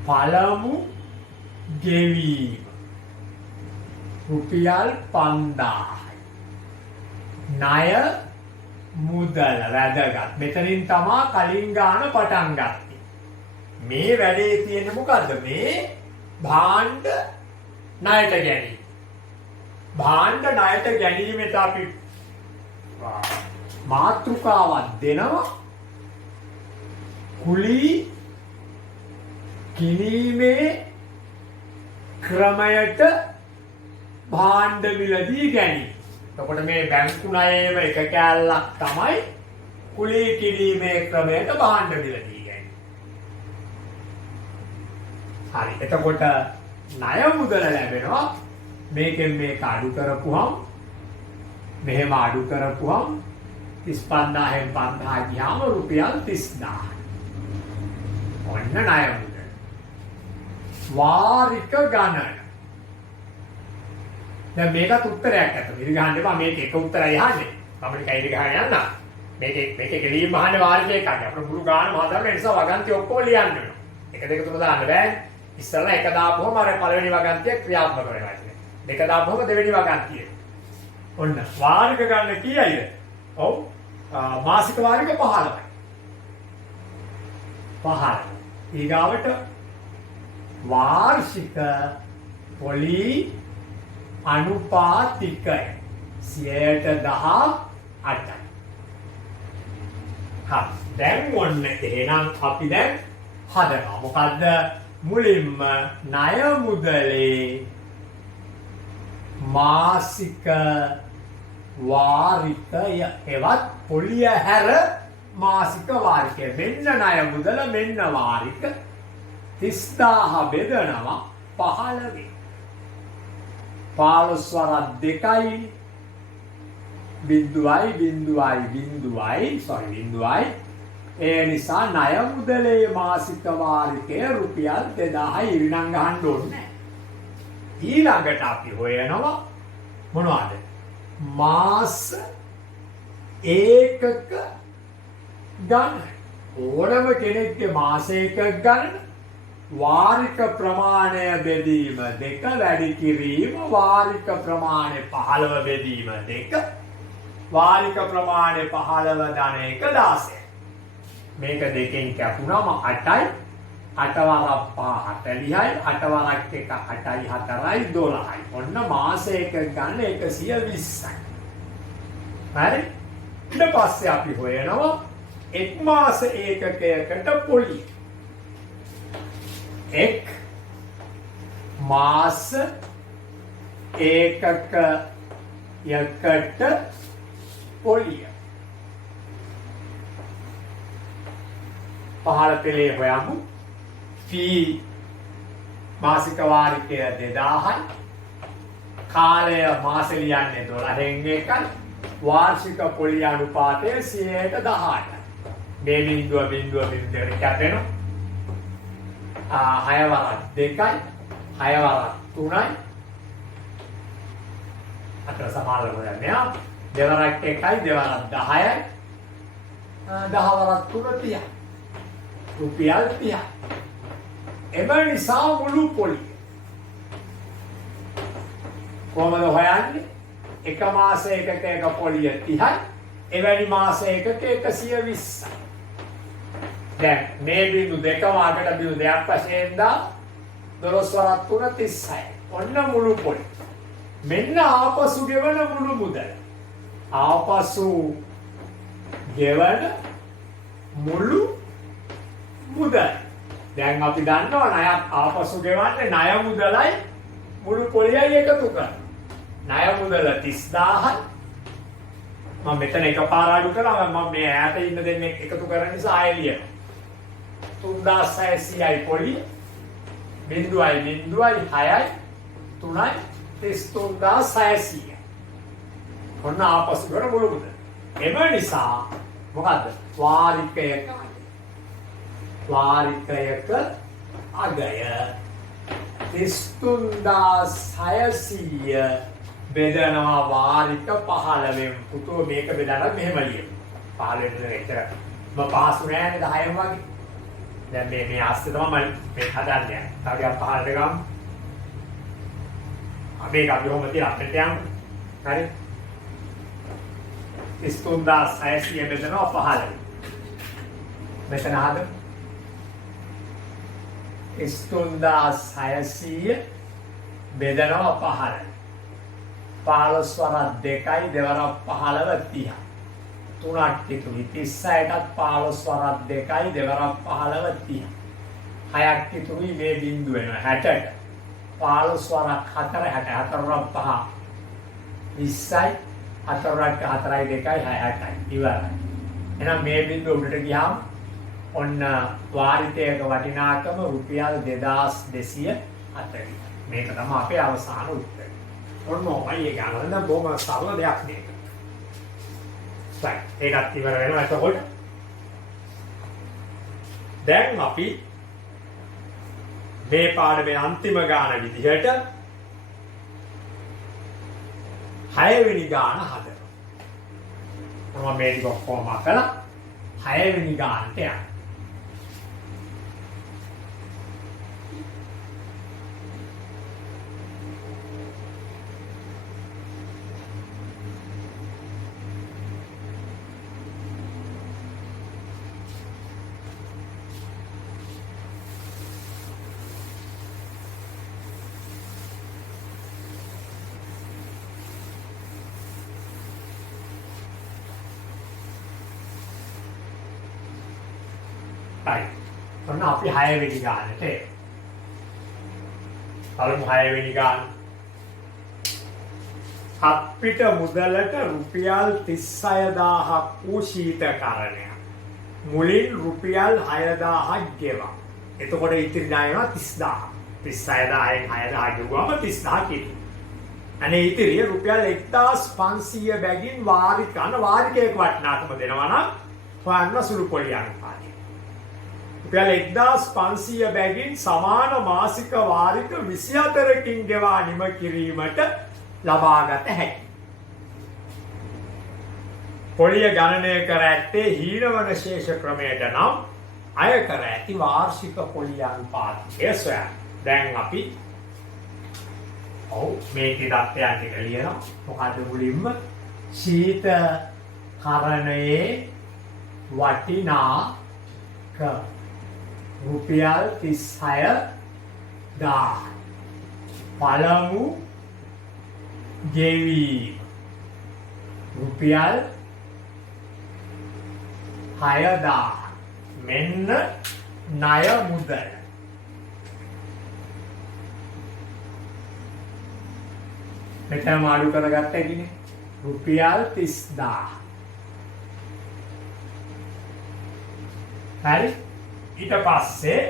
පළමු ගෙවීම රුපියල් 5000. ණය මුදල වැදගත්. මෙතනින් තමයි කලින් ගාන පටන් ගත්තේ. මේ වැඩේ තියෙන්නේ මොකද්ද? මේ භාණ්ඩ ණයට ගැනීම. භාණ්ඩ ණයට ගැනීමට අපි මාතෘකාවක් දෙනවා. කුලී කිනීමේ ක්‍රමයට භාණ්ඩ මිලදී ගැනීම. එතකොට මේ බැංකු ණයේම එක කෑල්ලක් තමයි කුලී කිරීමේ ක්‍රමයට භාණ්ඩ මිලදී ගැනීම. හරි. එතකොට ණය මුදල ලැබෙනවා. මේකෙන් මේක අඩු කරපුවම මෙහෙම අඩු කරපුවම 35000න් 5000 ගියාම රුපියල් 30000. ඔන්න ණය මුදල. වාරික ගණන. දැන් මේකත් උත්තරයක් ඇත. ඉරි ගහන්න එපා. මේක එක උත්තරයි අහන්නේ. මම කයිද ගහන්න යන්න. මේකේ ගෙලීම් අහන්නේ වාරික එකක්. අපේ මුළු ගානම හදන්න නිසා වගන්ති ඔක්කොම ලියන්න වෙනවා. 1 2 3 දාන්න බෑ. ඉස්සෙල්ලා එක දාපුවම අර පළවෙනි වගන්තිය ක්‍රියාත්මක වෙනවා කියන්නේ. දෙක දාපුවම දෙවෙනි වගන්තිය. ඔන්න වාරික ගන්න කීයද? ඔව්. මාසික වාරික 15යි. 15. ඊගාවට වාර්ෂික පොලි අනුපාතිකය 18%. හා දැන් ඔන්න එහෙනම් අපි දැන් හදනවා. මොකද්ද? මුලින්ම ණය මුදලේ මාසික වාරිකය එවත් පොලිය හැර මාසික වාරිකය. මෙන්න ණය මුදල මෙන්න වාරික 30000 බෙදනවා 15. 15 වරක් 2යි බිඳුවයි. ඒ නිසා ණය මුදලේ මාසික වාරිකය රුපියල් 2000යි ඉරිණම් ගහන්න ඕනේ. ඊළඟට අපි හොයනවා මොනවද? මාස ඒකක ගණන. ඕනම කෙනෙක්ගේ මාස ඒකක ගණන වාරික ප්‍රමාණය බෙදීම 2 වැඩි කිරීම වාරික ප්‍රමාණය 15 බෙදීම 2 වාරික ප්‍රමාණය 15 ධන 1 16. මේක දෙකෙන් කැපුණාම 8යි 8 වරක් 5 40යි 8 වරක් 1 8යි 4යි 12යි. ඔන්න මාස එකක ගන්න 120යි. හරි? ඊට පස්සේ අපි හොයනවා එක් මාස ඒකකයකට පොලිය. එක් මාස ඒකකයකට පොලිය. පහළ පෙළේ හොයමු. P මාසික වාරිකය 2000යි. කාලය මාස ලියන්නේ 12න් එකයි. වාර්ෂික පොලිය අනුපාතය 100ට 18යි. මේ බිඳුව දෙකට කැපෙනවා. 6 වරක් 2යි 6 වරක් 3යි අතර සමානව යන්නේ. දෙවරක් 1යි දෙවරක් 10යි 10 වරක් 3 30යි. රුපියල් 30යි. එම නිසා මුළු පොලිය කොහමද හොයන්නේ? එක මාස එකක පොලිය 30යි. එවැනි මාස එකක 120යි. දැන් මේ බිඳු දෙකම අගට බිඳු දෙකක් වශයෙන් දා 12 වරක් 3 36යි. ඔන්න මුළු පොලිය. මෙන්න ආපසු ගෙවන මුළු මුදල. ආපසු ගෙවන මුළු මුදල. දැන් අපි දන්නවා ණයක් ආපසු ගෙවන්නේ ණය මුදලයි මුළු පොලියයි එකතු කරලා. ණය මුදල 30000යි. මම මෙතන එකපාර අඩු කළා. මම මේ ඈත ඉන්න දෙන්නේ එකතු කරන නිසා ආයෙ ලියනවා. 3600යි පොලිය. බිඳුවයි 6යි 3යි 33600. ඔන්න ආපසු කරන මුළු මුදල. එම නිසා මොකද්ද? වාරිකයක අගය 33600 බෙදනවා වාරික 15න්. පුතෝ මේක බෙදලා මෙහෙම ලියමු. 15 ට එච්චර මම පාස් නෑනේ 10න් වගේ. දැන් මේ ආස්තේ තමයි මේ හදන්නේ. තව ටිකක් 15ට ගමු. මේක අපි කොහොමද තියලා අපිට යමු. හරි? 33600 බෙදනවා 15න්. මෙතන හද 33600 බෙදනවා 15න්. 15 වරක් 2යි දෙවරක් 15 30යි. 3ක් ඉතුරුයි 36ටත් 15 වරක් 2යි දෙවරක් 15 30යි. 6ක් ඉතුරුයි මේ බිඳුව වෙනවා 60ට. 15 වරක් 4 64 වරක් 5 20යි 4 වරක් 4යි 2යි 6යි ඉවරයි. එහෙනම් මේ බිඳුව උඩට ගියාම ඔන්න වාරිකයක වටිනාකම රුපියල් 2240. මේක තමයි අපේ අවසාන උත්තරය. ඔන්න ඔයයි ගන්න නම් බොහොම සරල දෙයක් මේක. ඒකත් ඉවර වෙනවා. එතකොට දැන් අපි මේ පාඩමේ අන්තිම ගාන විදිහට 6 වෙනි ගාන හදනවා. මම මේක කොහොම කළා 6 වෙනි ගානට යන්න. ඔන්න අපි 6 වෙනි ගානට බලමු. 6 වෙනි ගාන. අපිට මුදලට රුපියල් 36000ක් වූ ශීතකරණයක්. මුලින් රුපියල් 6000ක් ගෙවා. එතකොට ඉතිරි ණයනවා 30000. 36000න් 6000 ගෙවුවම 30000 කිරි. අනේ ඉතිරිය රුපියල් 1500 බැගින් වාරික අන වාරිකයක වටිනාකම දෙනවා නම් හොයන්න සුළු පොලි අනුපාතය. රුපියල් 1500 බැගින් සමාන මාසික වාරික 24කින් ගෙවා නිම කිරීමට ලබාගත හැකියි. පොලිය ගණනය කර ඇත්තේ හීනවන ශේෂ ක්‍රමයට නම් අය කර ඇති වාර්ෂික පොලිය අනුපාතය සොයන්න. දැන් අපි මේකේ தත්ත්වයන් ටික ලියනවා. මොකද මුලින්ම ශීත කරණයේ වටිනාක රුපියල් 36000 පළමු ගෙවීම රුපියල් 6000 මෙන්න ණය මුදල. මෙතන මාළු කරගත්ත එකනේ රුපියල් 30000. හරි. ඊට පස්සේ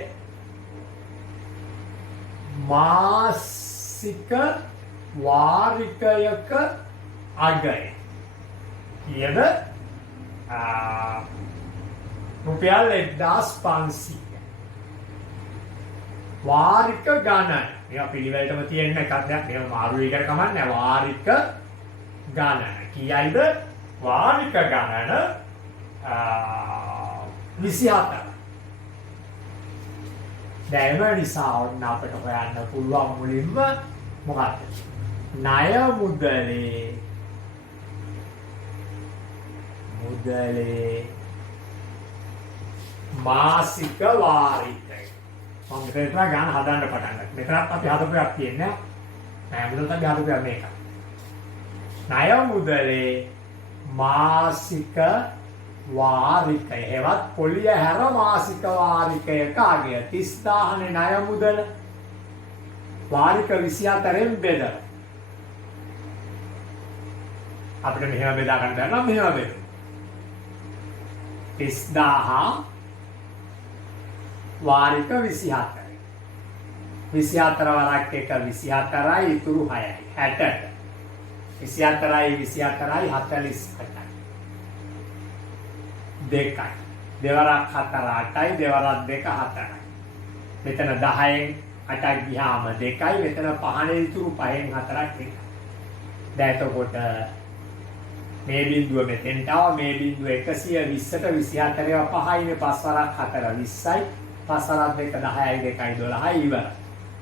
මාසික වාරිකයක අගය කියද රුපියල් 1500. වාරික ගණන මේවා පිළිවෙලටම තියෙන එකක් නෑ. මේවා මාරු එකට කමක් නෑ. වාරික ගණන කීයයිද? වාරික ගණන 24. දැන් නිසා ඔන්න අපිට හොයන්න පුළුවන් මුලින්ම මොකක්ද? ණය මුදලේ මාසික වාරිකය. මම මෙතන ගන්න හදන්න පටන් ගත්තා. මෙතනත් අපි හදපු එකක් තියෙන්නේ නෑ. මුදලට අපි හදපු එකක් මේක. ණය මුදලේ මාසික වාරිකය. ඒවත් පොලිය හැර මාසික වාරිකයක අගය 30000 නේ ණය මුදල. වාරික 24න් බෙදලා අපිට මෙහෙම බෙදා ගන්න බැහැ නම් මෙහෙම බෙදමු. 30000 වාරික 24. 24 වරක් එක 24යි ඉතුරු 6යි 60ට. 24යි 24යි 48යි. දෙකයි. දෙවරක් 4 8යි දෙවරක් 2 4යි. මෙතන 10න් 8ක් ගියාම 2යි. මෙතන 5නේ ඉතුරු 5න් 4ක් 1යි. දැන් එතකොට මේ බිඳුව මෙතෙන්ට ආව. මේ බිඳුව 120ට 24ව 5යිනේ 5 වරක් 4 20යි. 5 වරක් 2 10යි 2යි 12යි ඉවරයි.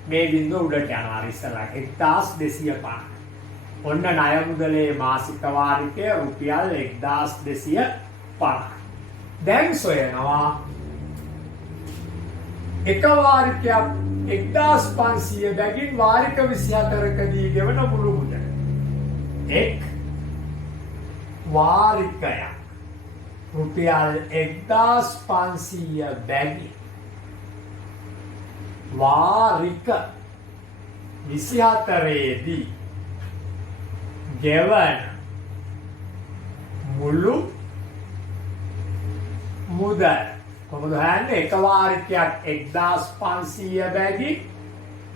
මේ බිඳුව උඩට යනවා ඉස්සරහට 1250. ඔන්න ණය මුදලේ මාසික වාරිකය රුපියල් 1250. දැන් සොයනවා එක වාරිකයක් 1500 බැගින් වාරික 24කදී ගෙවන මුළු මුදල. එක් වාරිකයක් රුපියල් 1500 බැගින් වාරික 24දී ගෙවන මුළු මුදල. කොහොමද හොයන්නේ? එක වාරිකයක් 1500 බැගින්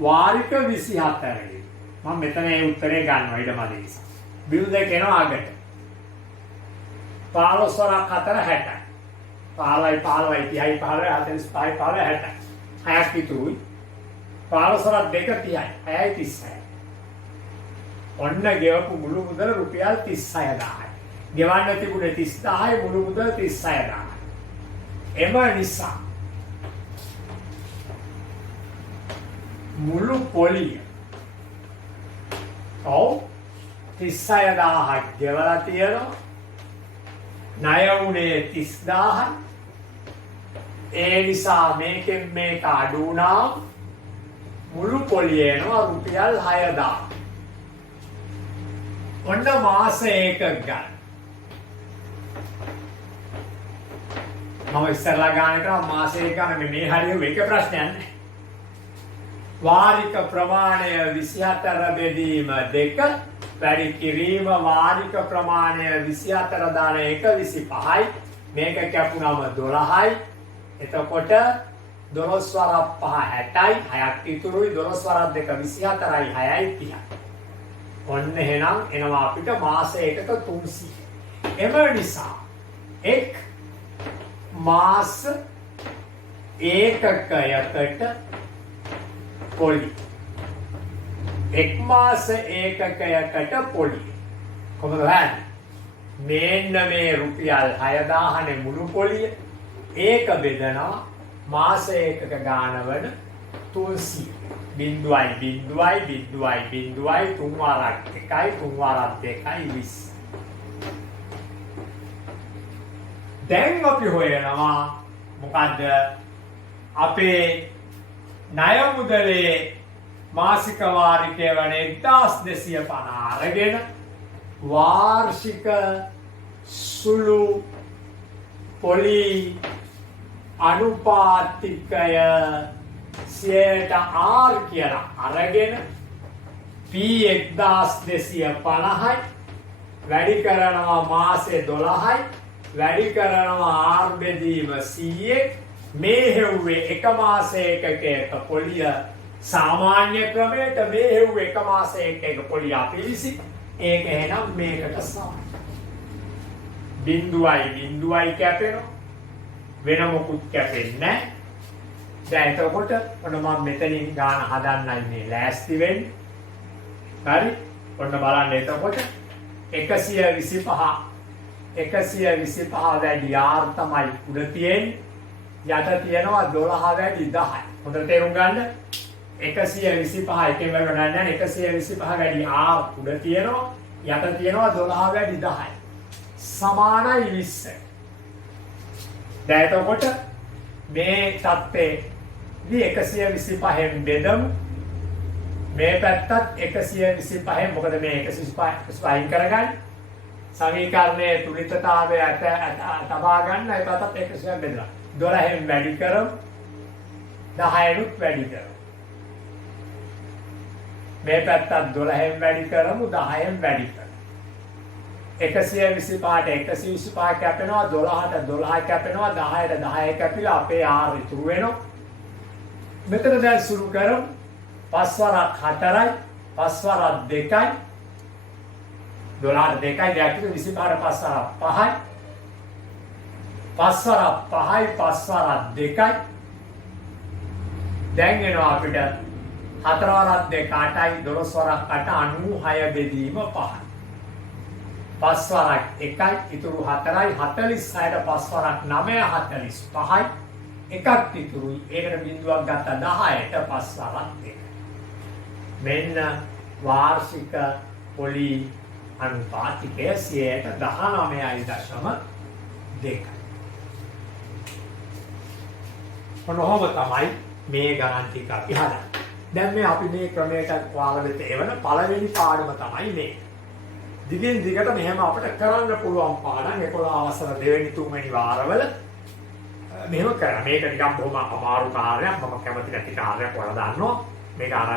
වාරික 24. මම මෙතන ඒ උත්තරේ ගන්නවා ඊට මදි නිසා. බිල් දෙක එනවා අගට. 15 වරක් 4 60. 15යි 15යි 30යි 15යි 45යි 15යි 60. 6ක් ඉතුරුයි. 15 වරක් 2 30යි 6යි 36යි. ඔන්න ගෙවපු මුළු මුදල රුපියල් 36000යි. ගෙවන්න තිබුණේ 30000යි මුළු මුදල 36000යි. එම නිසා මුළු පොලිය 36000ක් ගෙවලා තියෙනවා. ණය වුණේ 30000යි. ඒ නිසා මේකෙන් මේක අඩු වුණා. මුළු පොලිය එනවා රුපියල් 6000. ඔන්න මාසයක ගන්න. මම ඉස්සරලා ගාන කරා මාසයක ගන්න මේ හරිය එක ප්‍රශ්නයක් නෑ. වාරික ප්‍රමාණය 24 බෙදීම 2 වැඩි කිරීම වාරික ප්‍රමාණය 24 දාන 1 25යි. මේක කැපුණම 12යි. එතකොට 12 වරක් 5 60යි. 6ක් ඉතුරුයි. 12 වරක් 2 24යි 6යි 30යි. ඔන්න එහෙනම් එනවා අපිට මාසයකට 300. එම නිසා එක් මාස ඒකකයකට පොලි. එක් මාස ඒකකයකට පොලි. කොහොමද හරිද? මේන්න මේ රුපියල් 6000 මුළු පොලිය ඒක බෙදනවා මාස ඒකක ගාන වන 300. බිඳුවයි බිඳුවයි බිඳුවයි බිඳුවයි 3 වාරක් 1යි 3 වාරක් 2යි 20. දැන් අපි හොයනවා මොකද්ද අපේ ණය මුදලේ මාසික වාරිකය වන 1250 අරගෙන වාර්ෂික සුළු පොලි අනුපාතිකය 100R කියලා අරගෙන P1250යි වැඩි කරනවා මාසේ 12යි වැඩි කරනවා R බෙදීම 100 මේ හෙව්වේ එක මාසයකක පොලිය සාමාන්‍ය ක්‍රමයට මේ හෙව්වේ එක මාසයකක පොලිය අපිරිසි ඒක එහෙනම් මේකට සමානයි. බිඳුවයි බිඳුවයි කැපෙනවා වෙන මොකුත් කැපෙන්නේ නැහැ. දැන් එතකොට ඔන්න මම මෙතනින් ගාන හදන්නයි මේ ලෑස්ති වෙන්නේ. හරි? ඔන්න බලන්න එතකොට 125 වැඩි R තමයි උඩ තියෙන්නේ. යට තියෙනවා 12 වැඩි 10. හොඳට තේරුම් ගන්න. 125 එකෙන් වැඩි නැහැ 125 වැඩි R උඩ තියෙනවා. යට තියෙනවා 12 වැඩි 10. සමානයි 20. දැන් එතකොට මේ தත්ත්වේ 125න් බෙදමු. මේ පැත්තත් 125න් මොකද මේ 125 අයින් කරගන්න. සමීකරණයේ තුලිතතාවය තබා ගන්න ඒ පැත්තත් 125න් බෙදලා. 12න් වැඩි කරමු. 10නුත් වැඩි කරමු. මේ පැත්තත් 12න් වැඩි කරමු 10න් වැඩි කරමු. 125ට 125 කැපෙනවා 12ට 12 කැපෙනවා 10ට 10 කැපිලා අපේ R ඉතුරු වෙනවා. මෙතන දැන් සුළු කරමු 5 වරක් 4යි 5 වරක් 2යි 12ට 2යි දැක්කද 25ට 5 වරක් 5යි 5 වරක් 5යි 5 වරක් 2යි දැන් එනවා අපිට 4 වරක් 2 8යි 12 වරක් 8 96 බෙදීම 5යි 5 වරක් 1යි ඉතුරු 4යි 46ට 5 වරක් 9 45යි එකක් ඉතුරුයි ඒකට බිඳුවක් ගත්තා 10ට 5 වරක් 2 මෙන්න වාර්ෂික පොලි අනුපාතිකය 19.2. මොනෝම තමයි මේ ගණන් ටික අපි හදන්නේ. දැන් මේ අපි මේ ක්‍රමයට ඔයාලා වෙත එවන පළවෙනි පාඩම තමයි මේ. දිගින් දිගට මෙහෙම අපිට කරන්න පුළුවන් පාඩම් 11 අවසර දෙවෙනි තුන්වෙනි වාරවල මෙහෙම කරා. මේක නිකන් බොහොම අමාරු කාර්යයක්. මම කැමති නැති කාර්යයක් ඔයාලා දන්නවා. මේක අර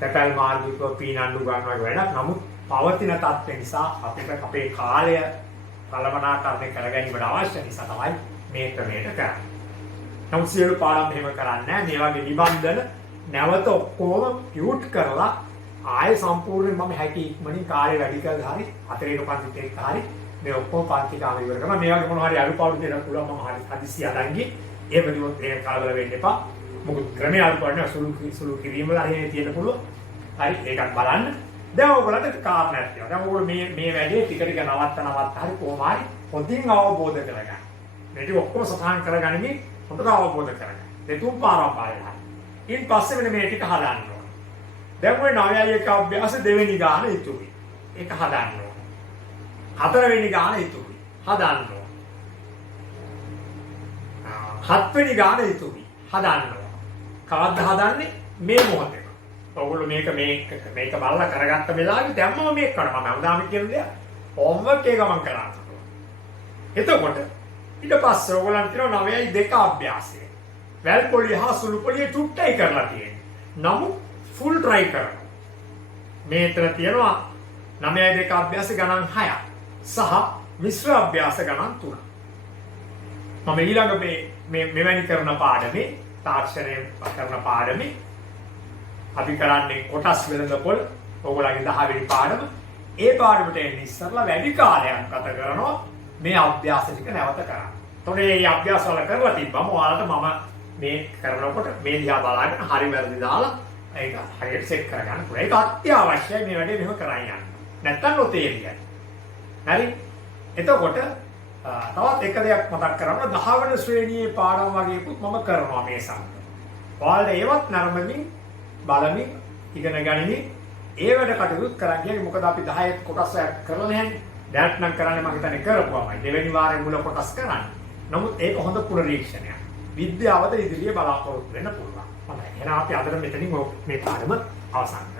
තැපැල් මාර්ගිකව පීනන්නු ගන්නවා වැඩක්. නමුත් පවතින තත්ත්ව නිසා අපිට අපේ කාලය කළමනාකරණය කරගැනීමට අවශ්‍ය නිසා තමයි මේ ක්‍රමයට කරන්නේ. නමුත් සියලු පාඩම් එහෙම කරන්නේ නැහැ. මේ වගේ නිබන්ධන නැවත ඔක්කොම පියුට් කරලා ආයෙ සම්පූර්ණයෙන් මම හැකි ඉක්මනින් කාර්ය වැඩි කරලා හරි හතරේක පන්තිත් එක්ක හරි මේ ඔක්කොම පන්ති කාම ඉවර කරනවා. මේ වගේ මොනවා හරි අඩුපාඩු දෙන්න පුළුවන් මම හරි හදිස්සි අදන්ගේ. ඒ වගේම ඒ කලබල වෙන්න එපා. මොකද ක්‍රමයේ අඩුපාඩු සුළු කිරීම වල හරියට තියෙන්න පුළුවන්. හරි ඒකත් බලන්න. දැන් ඔයගොල්ලන්ට කාරණයක් තියෙනවා. දැන් ඔයගොල්ලෝ මේ වැඩේ ටික ටික නවත්ත හරි කොහොම හරි හොඳින් අවබෝධ කරගන්න. මේක ඔක්කොම සටහන් කරගනිමින් හොඳට අවබෝධ කරගන්න. දෙතුන් පාරක් බලලා. ඉන් පස්සේ මෙන්න මේ ටික හදන්න ඕන. දැන් ඔය 9යි එක අභ්‍යාස දෙවෙනි ගාන ඉතුරුයි. ඒක හදන්න ඕන. හතරවෙනි ගාන ඉතුරුයි. හදන්න ඕන. හත්වෙනි ගාන ඉතුරුයි. හදන්න ඕන. කවද්ද හදන්නේ? මේ මොහොතේ. ඔයගොල්ලෝ මේක බලලා කරගත්ත වෙලාවේ දැම්මම මේක කරනවා. මම උදාම කියන දේ හෝම්වර්ක් එක ගමන් කරන්න ඕන. එතකොට ඊට පස්සේ ඔයගොල්ලන් කියනවා 9යි 2 අභ්‍යාසය. වැල් පොලිය හා සුළු පොලිය චුට්ටයි කරලා තියෙන්නේ. නමුත් ෆුල් try කරනවා. මේතර තියෙනවා 9යි 2 අභ්‍යාස ගණන් 6ක් සහ මිශ්‍ර අභ්‍යාස ගණන් 3ක්. මම ඊළඟ මෙවැනි කරන පාඩමේ තාක්ෂණය කරන පාඩමේ අපි කරන්නේ කොටස් වෙළඳපොළ ඔයගොල්ලන්ගේ 10 වෙනි පාඩම. ඒ පාඩමට එන්න ඉස්සරලා වැඩි කාලයක් ගත කරනවා මේ අභ්‍යාස ටික නැවත කරන්න. එතකොට මේ අභ්‍යාස වල කරලා තිබ්බම ඔයාලට මම මේ කරනකොට මේ දිහා බලාගෙන හරි වැරදි දාලා ඒක හරියට සෙට් කරගන්න පුළුවන්. ඒක අත්‍යවශ්‍යයි මේ වැඩේ මෙහෙම කරන් යන්න. නැත්තම් නොතේරියයි. හරි? එතකොට තවත් එක දෙයක් මතක් කරගන්න 10 වෙනි ශ්‍රේණියේ පාඩම් වගේකුත් මම කරනවා මේ සමග. ඔයාලට ඒවත් නරඹමින් බලමින් ඉගෙන ගනිමින් ඒ වැඩ කටයුතු කරන් ගියේ. මොකද අපි 10 කොටස් කරලා නැහැ. දැන් නම් කරන්නේ මම හිතන්නේ කරපුවාමයි. දෙවෙනි වාරේ මුල කොටස් කරන්නේ. නමුත් ඒක හොඳ පුනරීක්ෂණයක්. විද්‍යාවද ඉදිරියේ බලාපොරොත්තු වෙන්න පුළුවන්. හොඳයි. එහෙනම් අපි අද මෙතනින් මේ පාඩම අවසන්